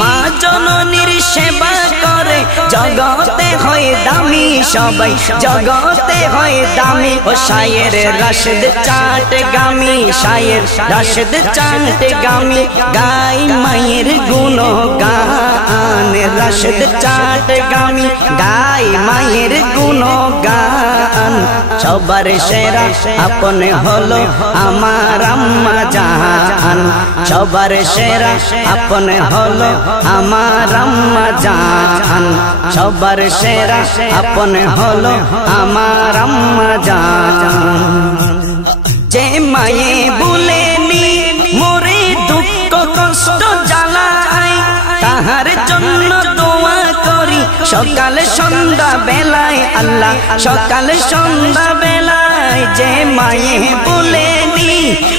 মা জননীর সেবা করে জগতে হয় দামি, সবাই জগতে হয় দামি। ও শায়ের রাশেদ চাট গামি, শায়ের রাশেদ চাট গামি, গাই মায়ের গুণগান। রাশেদ চাট গামি, গাই মায়ের গুণগান। সবার সেরা আপনে হলো আমার আম্মা জান, সবার সেরা আপনে হলো আমার আম্মা জান, সবার সেরা আপনে হলো আমার আম্মা জান। যে মায়ে বলেনি মোরে দুঃখ কষ্ট জ্বালায়, তাহার জন্য দোয়া করি সকালে সন্ধ্যা বেলায়, আল্লাহ সকালে সন্ধ্যা বেলায়। যে মায়ে বলেনি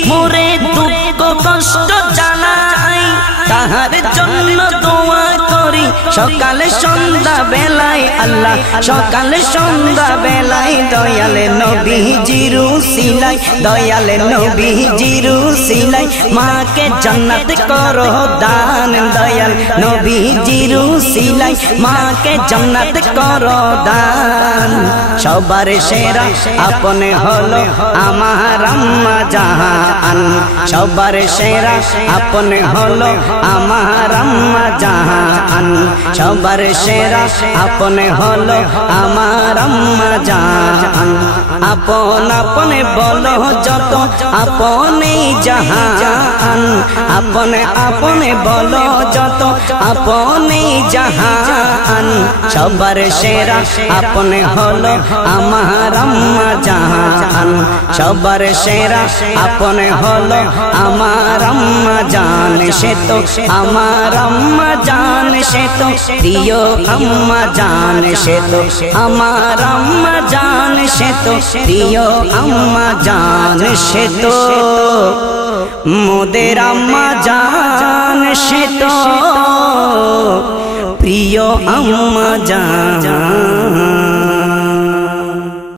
মোরে দুঃখ কষ্ট জ্বালায়, তাহার জন্য দোয়া করি সকালে সন্ধ্যা বেলায়, আল্লাহ সকালে সন্ধ্যা বেলায়। দয়াল নবীজির উসিলায়, দয়াল নবীজির উসিলায়, মাকে জান্নাত করো দান। দয়াল নবীজির উসিলায়, মাকে জান্নাত করো দান। সবার সেরা আপনে হলো আমার আম্মা জান, সবার সেরা আপনে হলো আমার আম্মা জান, সবার সেরা আপনে হলো আমার আম্মা জান। আপন আপনে বলো যত আপনে জাহান আপনে আপনে বলো যত আপনে জাহান সবার সেরা আপনে হলো আমার আম্মা জান সবার সেরা আপনে হলো আমার আম্মা জান সে তো আমার আম্মা জান সে তো প্রিয় আম্মা জান সে তো আমার আম্মা জান সে তো প্রিয় আম্মা জান সে তো মোদের আম্মা জান সে তো প্রিয় আম্মা জান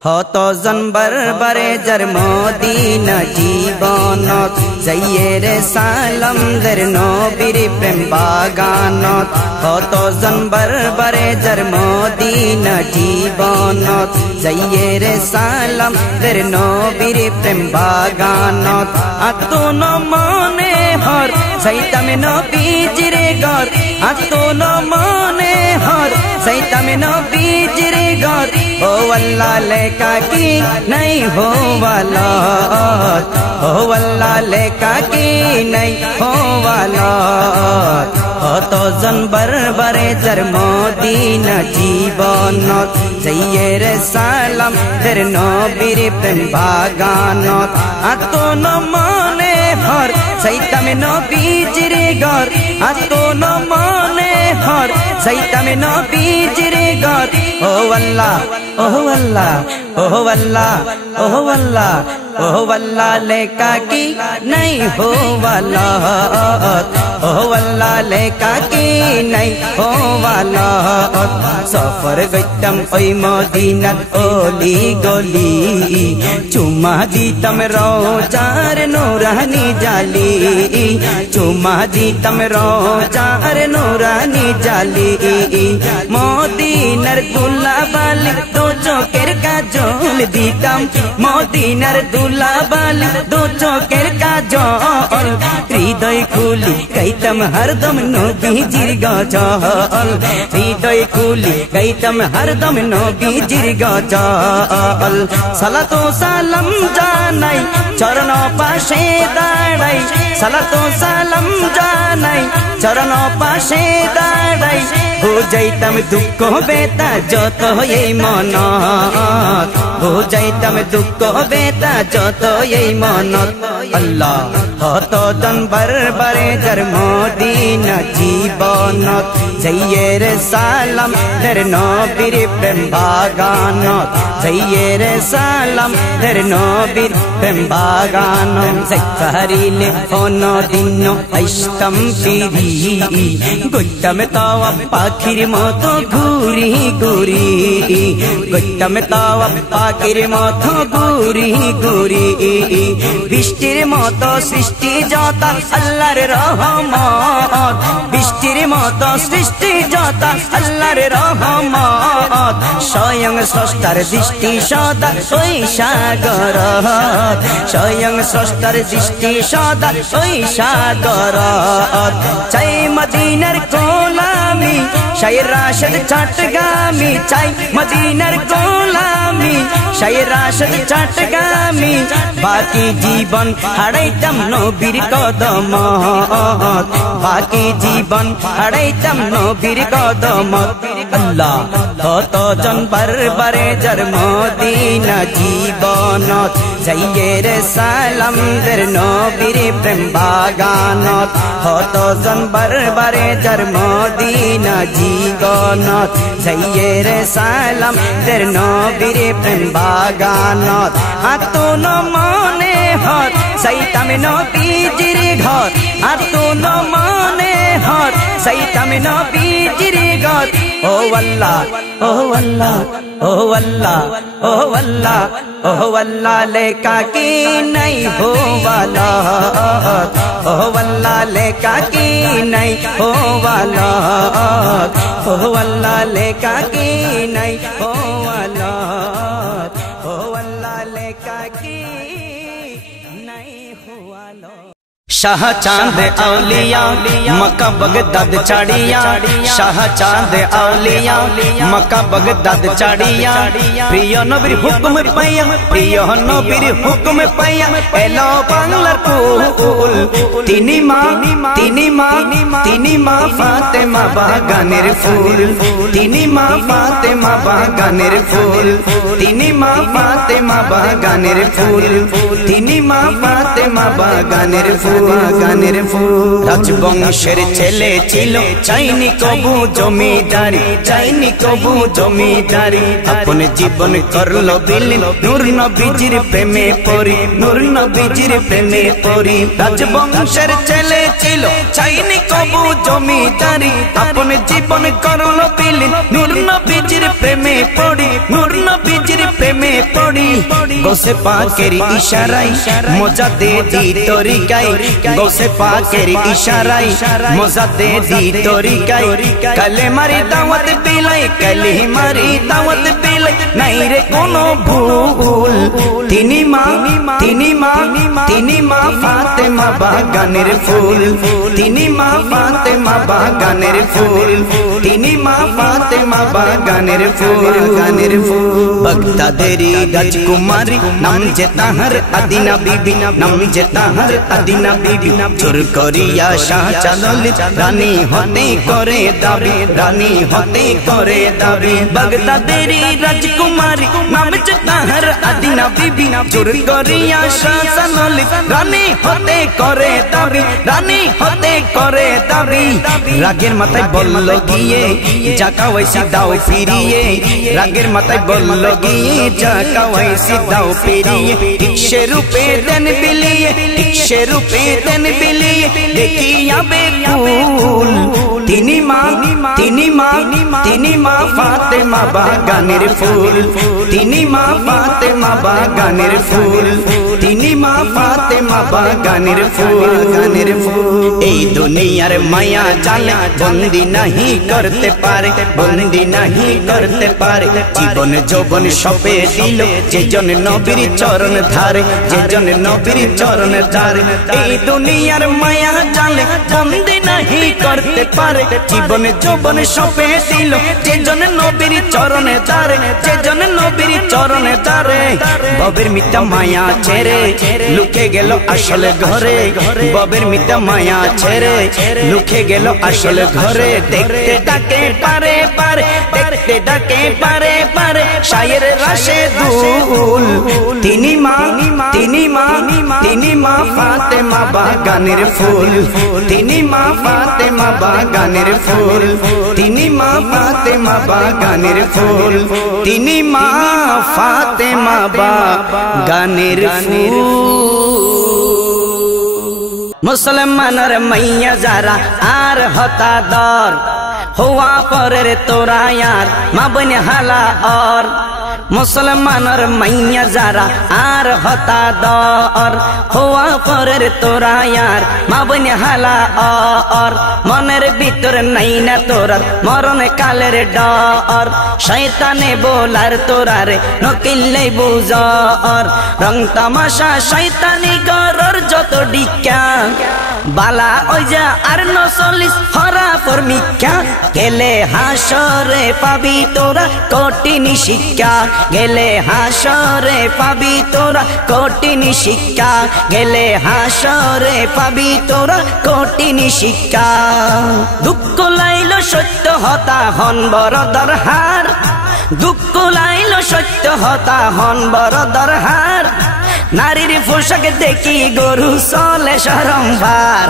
হত জনবার বারে জর মদিনা জীবনত যাইয়ে সালাম দের নবীর প্রেম বাগানত হত জনবার বারে জর মদিনা জীবনত যাইয়ে সালাম দের নবীর প্রেম বাগানত আতুন মনে হর সাইতামে নবীজির ঘর আতুন মনে হর সাইতামে নবীজির ঘর ও আল্লাহ लेका की नहीं हो वाला ओ अल्लाह लेका की नहीं हो वाला हो तो जनबर बरे जर मदीना जीवনত जाइए रे सालाम तेरे नबीर प्रेम बागाনত आतो न मने हर सैतामे नबीजिर घर आतो न मने हर सैतामे नबीजिर घर ओ अल्लाह ओ अल्लाह ओ अल्लाह ओ अल्लाह ओ अल्लाह लेका की नहीं हो वाला ओ अल्लाह लेका की नहीं हो वाला सफर गइतम ओई मदीनात ओली गली चुमा दितम रोजार नूरानी जाली चुमा दितम रोजार नूरानी जाली मदीनार दुलाबाली दो चोकेर काजल दितम मदीनार दुलाबाली दो चोकेर काजल हृदय खुली गाइतम हरदम नबीजिर गजल हृदय खुली गाइतम हरदम नबीजिर गजल सालातो सालाम जानाई चरण पाशे दाड़ाई सालातो सालाम जानाई चरण पाशे दाड़ाई हो जाइतम दुख बेता जत ये मनत हो जाइतम दुख बेता जत ये मनत अल्लाह हत जनबर बारे जर मदीना जीवনত जाइए रे सालाम तेरे नबीर प्रेम बागाনত जाइए रे सालाम तेरे नबीर प्रेम बागाনত जाइतारिले कोन दिन आइस्तम फिरी गइतम तावा पाखिर मतो घुरी घुरी गइतम तावा पाखिर मतो घुरी घुरी বৃষ্টির মতো সৃষ্টি যতা আল্লাহর রহমত বৃষ্টির মতো সৃষ্টি যতা আল্লাহর রহমত স্বয়ং স্রষ্টার দৃষ্টি সদা ওই সাগর স্বয়ং স্রষ্টার দৃষ্টি সদা ওই সাগর চাই মদিনার গোলামি শাইর রাশেদ চট্টগ্রামী চাই মদিনার গোলামি শাইর রাশেদ চট্টগ্রামী বাকি জীবন হারাইতাম নবীর কদমত বাকি জীবন হারাইতাম নবীর কদমত আল্লাহ কত জন বারবারে জর মদিনা জীবনত যাইয়ে রে সালাম দের নবীর প্রেম বাগানত কত জন বারবারে জর মদিনা জীবনত যাইয়ে রে সালাম দের নবীর প্রেম বাগানত আতুন মনে হর সাইতামে নবীজির ঘর আতুন মনে হর সাইতামে নবীজির ঘর ও আল্লাহ ও আল্লাহ ও আল্লাহ ও আল্লাহ ও আল্লাহ लेका की नहीं हो वाला ओ अल्लाह लेका की नहीं हो वाला ओ अल्लाह लेका की नहीं हो वाला ओ अल्लाह लेका की नहीं हो वाला शाह चांद औलिया मक्का बगदाद चढ़िया शाह चांद औलिया मक्का बगदाद चढ़िया प्रिय नबीर हुक्म पाइया प्रिय नबीर हुक्म पाइया एलो बांगलार कुल तिनी माँ फातेमा बागानेर फुल तिनी माँ फातेमा बागानेर फुल तिनी माँ फातेमा बागानेर फुल तिनी माँ फातेमा बागानेर फुल বাগানের ফুল রাজবংশের ছেলে ছিল চাইনি কবু জমিদারি চাইনি কবু জমিদারি আপন জীবন করলো বিলীন নূর নবীজির প্রেমে পড়ি নূর নবীজির প্রেমে পড়ি রাজবংশের ছেলে ছিল চাইনি কবু জমিদারি আপন জীবন করলো বিলীন নূর নবীজির প্রেমে পড়ি নূর নবীজির প্রেমে পড়ি গোসে পাকের ইশারায় মজা দে দি তরিকায় গোসে পাকের ইশারায় মজা দে দি তরিকায় কালেমারি দাওয়াত বিলাই কালেমারি দাওয়াত বিলাই নাই রে কোনো ভুল তিনি মা ফাতেমা বাগানের ফুল তিনি মা ফাতেমা বাগানের ফুল তিনি মা ফাতেমা বাগানের ফুল গানের ফুল বাগদাদেরি রাজকুমারী নাম যে তাহার আদিনা বিবি নাম যে তাহার আদিনা বিবি চোর করিয়া শাহ চাঁদলিত রানী হতে করে দাবি রানী হতে করে দাবি বাগদাদেরি রাজকুমারী নাম যে তাহার আদিনা বিবি চোর করিয়া শাহ চাঁদলিত রানী হতে করে দাবি রানী হতে করে দাবি রাগের মাথায় বলল গিয়ে জাকাওয়াইসি দাও ফিরিয়ে রাগের মাথায় বলল গিয়ে জাকাওয়াইসি দাও ফিরিয়ে ইকশে রূপে দেন বিলিয়ে ইকশে রূপে দেন বিলিয়ে দেখিয়া বেকুল তিনি মা ফাতেমা বাগানের ফুল তিনি মা ফাতেমা বাগানের ফুল তিনি মা ফাতেমা বাগানের ফুল গানের ফুল এই দুনিয়ার মায়া জালে বন্দি नहीं करते पारे बंदी नहीं करते पारे जीवन যৌবন সপে দিল যে জন নবীর চরণ ধারে যে জন নবীর চরণ ধারে এই দুনিয়ার মায়া জালে বন্দি नहीं करते पारे জীবন যৌবন সপে দিল যে জন নবীর চরণ ধারে যে জন নবীর চরণ ধারে ববের মিথ্যা মায়া ছেড়ে লুকে গেল আসল ঘরে ববের মিথ্যা মায়া ছেড়ে লুকে গেল আসল ঘরে দেখতে ডাকে পারে পারে দেখতে ডাকে পারে পারে শায়ের রাশে দুল তিনি মা ফাতেমা বাগানের ফুল তিনি মা ফাতেমা বাগানের ফুল তিনি মা ফাতেমা বাগানের ফুল তিনি মা ফাতেমা বাগানের ফুল মুসলমানের মাইয়া যারা আর হতা দর हुआ परे तोरा यार माँ बन हाला और मुसलमानर मैया जारा आर होता दर हुआ परे तोरा यार माँ बन हाला और मनेर भीतर नहीं ना तोरा मरण कालेर डर शैताने बोलार तोरा रे नकिल्ले बुझर रंग तमाशा शैतानी गरर जत डिक्का बाला ओजा आर नसलिस हरा पर मिक्का गेले हाशरे पाबी तोरा कोटिनी शिक्षा गेले हाशरे पाबी तोरा कोटिनी शिक्षा गेले हाशरे पाबी तोरा कोटिनी शिक्षा दुख लाइलो सत्य हता हन बड़ दरहार दुख लाइलो सत्य हता हन बड़ दरहार नारीर पोशाक देखी गरु चले सरम्भार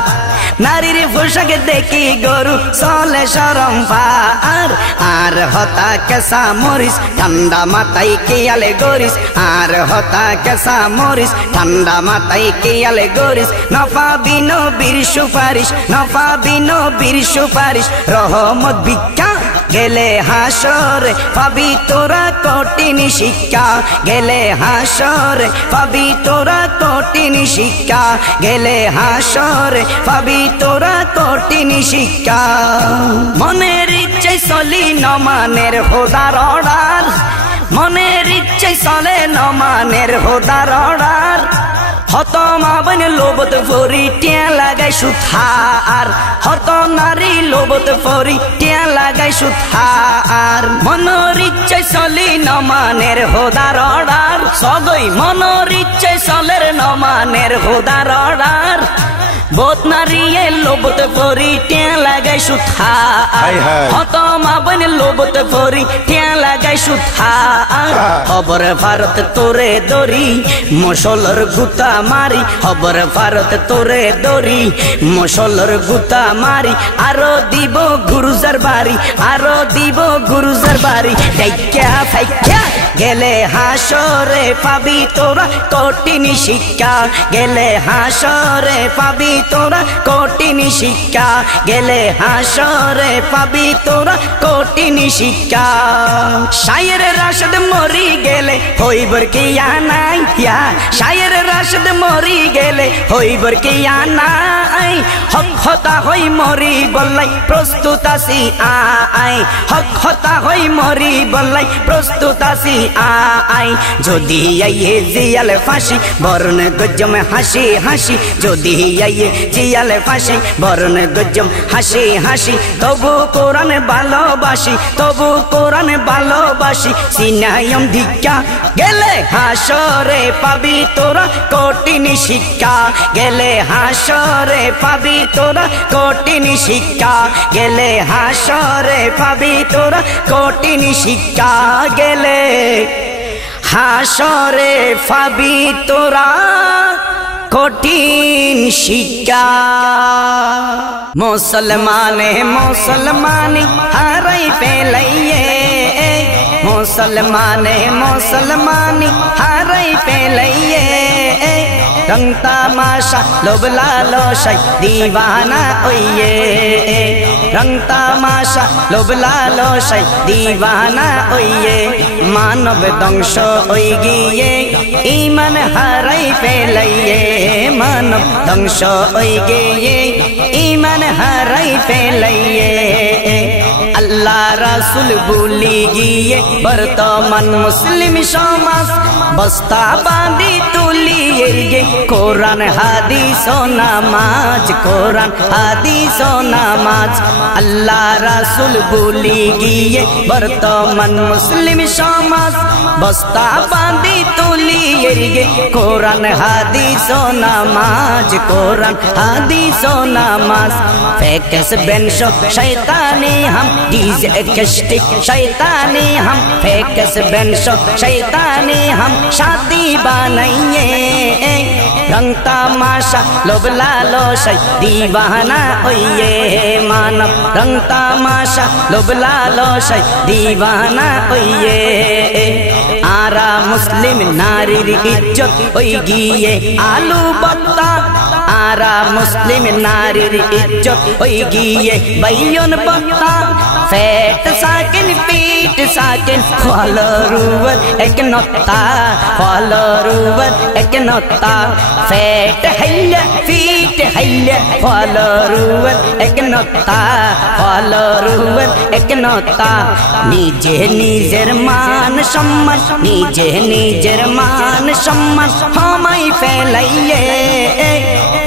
नारीर पोशाक देखी गरु चले सरम्भार आर हता केसा मरिस ठंडा माथाय कियाले गरिस आर हता केसा मरिस ठंडा माथाय कियाले गरिस नपाबी नबीर सुपारिश नपाबी नबीर सुपारिश रहमत भिक्षा गेले हाशरे पाबी तोरा कोटिनी शिक्षा गेले हाशरे पाबी तोरा कोटिनी शिक्षा गेले हाशरे पाबी तोरा कोटिनी शिक्षा मनेर इच्छे चली नमानेर होदार अर्डार मनेर इच्छे चले नमानेर होदार अर्डार হত মা বোন লোবত ফরি টিয়া লাগাই সুথার হত নারী লোবত ফরি টিয়া লাগাই সুথার মনের ইচ্ছে চলি নমানের হোদার অর্ডার সগৈ মনের ইচ্ছে চলের নমানের হোদার অর্ডার বহুত নারীয়ে লোবত ফরি টিয়া লাগাই সুথার হত মা বোন লোবত ফরি টিয়া লাগাই সুথার খবর ভারত তোরে দরি মশলর গুতা মারি খবর ভারত তোরে দরি মশলর গুতা মারি আরো দিব গুরুজার বাড়ি আরো দিব গুরুজার বাড়ি ডাইকা ফাইকা গেলে হাসরে পাবি তোরা কঠিন শিক্ষা গেলে হাসরে পাবি তোরা কঠিন শিক্ষা গেলে হাসরে পাবি তোরা কঠিন শিক্ষা শায়ের রাশদ মরি গেলে হইবর কিয়া নাই শায়ের রাশদ মরি গেলে হইবর কিয়া নাই হক হতা হই মরি বললাই প্রস্তুত আছি আই হক হতা হই মরি বললাই প্রস্তুত আছি আই যদি আইয়ে জিয়াল ফাঁসি বরণ গজ্জম হাসি হাসি যদি আইয়ে জিয়াল ফাঁসি বরণ গজ্জম হাসি হাসি তবু কোরআন ভালোবাসি তবু কোরআন ভালোবাসি সিনায়ম ধিক্কা গেলে হাসরে পাবি তোরা কঠিন শিক্ষা গেলে হাসরে পাবি তোরা কঠিন শিক্ষা গেলে হাসরে পাবি তোরা কঠিন শিক্ষা গেলে হাসরে পাবি তোরা কঠিন শিক্ষা মুসলমানে মুসলমানি হারাই পেলাইয়ে মুসলমানে মুসলমানি হারাই পেলাইয়ে रंग तमाशा लोभ लालसाई दीवाना ओये रंग तमाशा लोभ लालसाई दीवाना ओये मानव ध्वंस ओई गिये ईमान हाराई फेलाइये मानव ध्वंस ओई गिये ईमान हाराई फेलाइये अल्लाह रसूल भूली गिये बर्तमान मुस्लिम समाज बस्ता बांधी तुलिये गे কোরআন হাদিস ও নামাজ কোরআন হাদিস ও নামাজ আল্লাহ রাসূল ভুলি গিয়ে বর্তমান মুসলিম সমাজ বস্তা বাঁধি তুলিয়ে গে কোরআন হাদিস ও নামাজ কোরআন হাদিস ও নামাজ ফেকস বেনশ শয়তানি हम डीजे कष्टी शैतानी हम फेकस बेनश शैतानी हम शादी बनाइए रंग तमाशा लोभ लालसाई दीवाना ओये मानव रंग तमाशा लोभ लालसाई दीवाना ओये आरा मुस्लिम नारीर इज्जत ओई गिये आलू बत्ता आरा मुस्लिम नारीर इज्जत ओई गिये बैयन बत्ता फेट साकिन पीट साकिन फलरुवर एक नत्ता फलरुवर एक नत्ता फेट हैया फीट हैया फलरुवर एक नत्ता फलरुवर एक नत्ता निजे निजेर मान सम्मान निजे निजेर मान सम्मान हमाई फैलाइए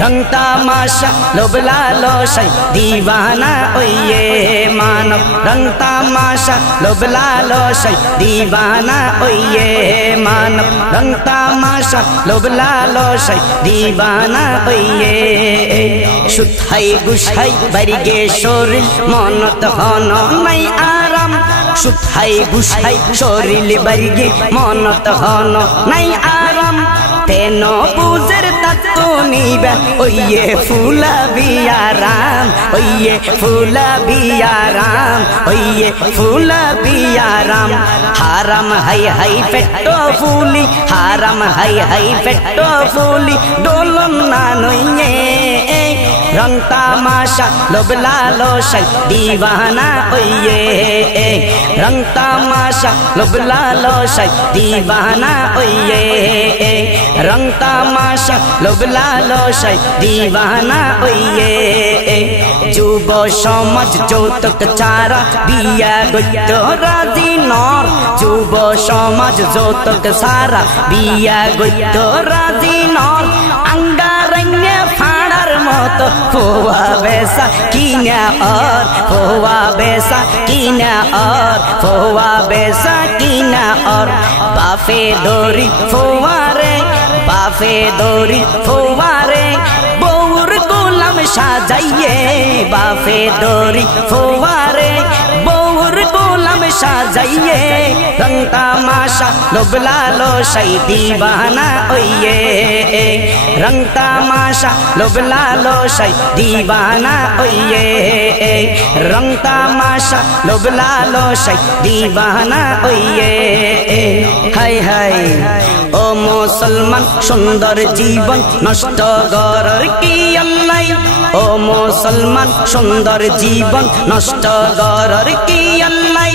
रंग तमाशा लोभ लालसाई दीवाना ओये मानव रंग तमाशा लोभ लालसाई दीवाना ओये मानव रंग तमाशा लोभ लालसाई दीवाना ओये सुथाई गुसाई बारिगे शरीर मनत हन नाई आराम सुथाई गुसाई शरीर बारिगे मनत हन नाई आराम तेनो बुझेर तत्व निबा ओये फुला बियाराम ओये फुला बियाराम ओये फुला बियाराम हाराम हाय हाय पेटो फुली हाराम हाय हाय पेटो फुली डोलन ना नइये रंग तमाशा लोभ लालसाई दीवाना ओये रंग तमाशा लोभ लालसाई दीवाना ओये রং তামাশা লোভ লালসায় দিওয়ানা ওইয়ে যুব সমাজ যৌতুক ছাড়া বিয়া গইত রাজি নর যুব সমাজ যৌতুক ছাড়া বিয়া গইত রাজি নর আঙ্গারঙ্গে ফাড়ার মতো ফোয়া বেসা কিনা আর ফোয়া বেসা কিনা আর ফোয়া বেসা কিনা আর বাফে দড়ি ফোয়ারে বাফে দড়ি ফোয়ারে বউর গোলাম সাজাইয়ে বাফে দড়ি ফোয়ারে বউর গোলাম সাজাইয়ে রং তামাশা লোভ লালসায় দিওয়ানা ওইয়ে রং তামাশা লোভ লালসায় দিওয়ানা ওইয়ে রং তামাশা লোভ লালসায় দিওয়ানা ওইয়ে হায় হায় ও মুসলমান সুন্দর জীবন নষ্ট করার কি আল্লাহ ও মুসলমান সুন্দর জীবন নষ্ট করার কি আল্লাহ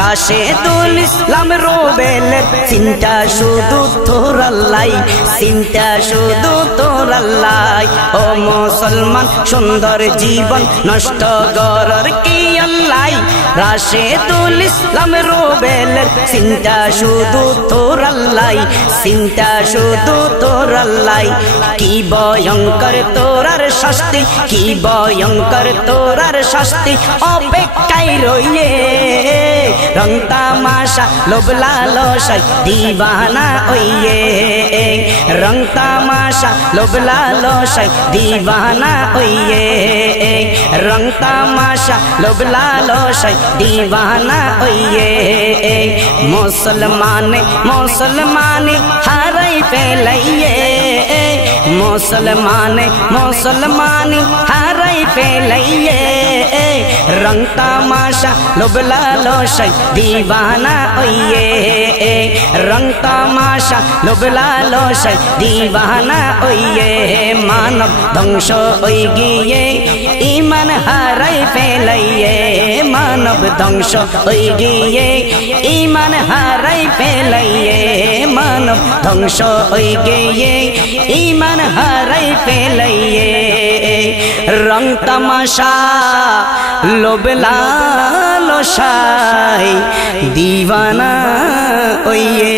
রাশেদুল ইসলাম রুবেলের চিন্তা শুধু তোর আল্লাহ চিন্তা শুধু তোর আল্লাহ ও মুসলমান সুন্দর জীবন নষ্ট করার কি আল্লাহ রাশেদুল ইসলাম রুবেলের চিন্তা শুধু তোর আল্লাহ চিন্তা শুধু তোর আল্লাহ কি ভয়ঙ্কর তোরার শাস্তি কি ভয়ঙ্কর তোরার শাস্তি অপেক্ষায় রইয়ে রং তামাশা লোভ লালসায় দিওয়ানা ওইয়ে রং তামাশা লোভ লালসায় দিওয়ানা ওইয়ে রং তামাশা লোভ লালসায় দিওয়ানা ওইয়ে মুসলমানে মুসলমানে হারাই ফেলাইয়ে মুসলমানে মুসলমানে হারাই ফেলাইয়ে রং তামাশা লোভ লালসায় দিওয়ানা ওইয়ে রং তামাশা লোভ লালসায় দিওয়ানা ওইয়ে মানব ধ্বংস হই গিয়ে ইমান হারাই ফেলাইয়ে মানব ধ্বংস হই গিয়ে ইমান হারাই ফেলাইয়ে মানব ধ্বংস হই গিয়ে ইমান হারাই ফেলাইয়ে রং তামাশা লোভ লালসায় দিওয়ানা ওইয়ে।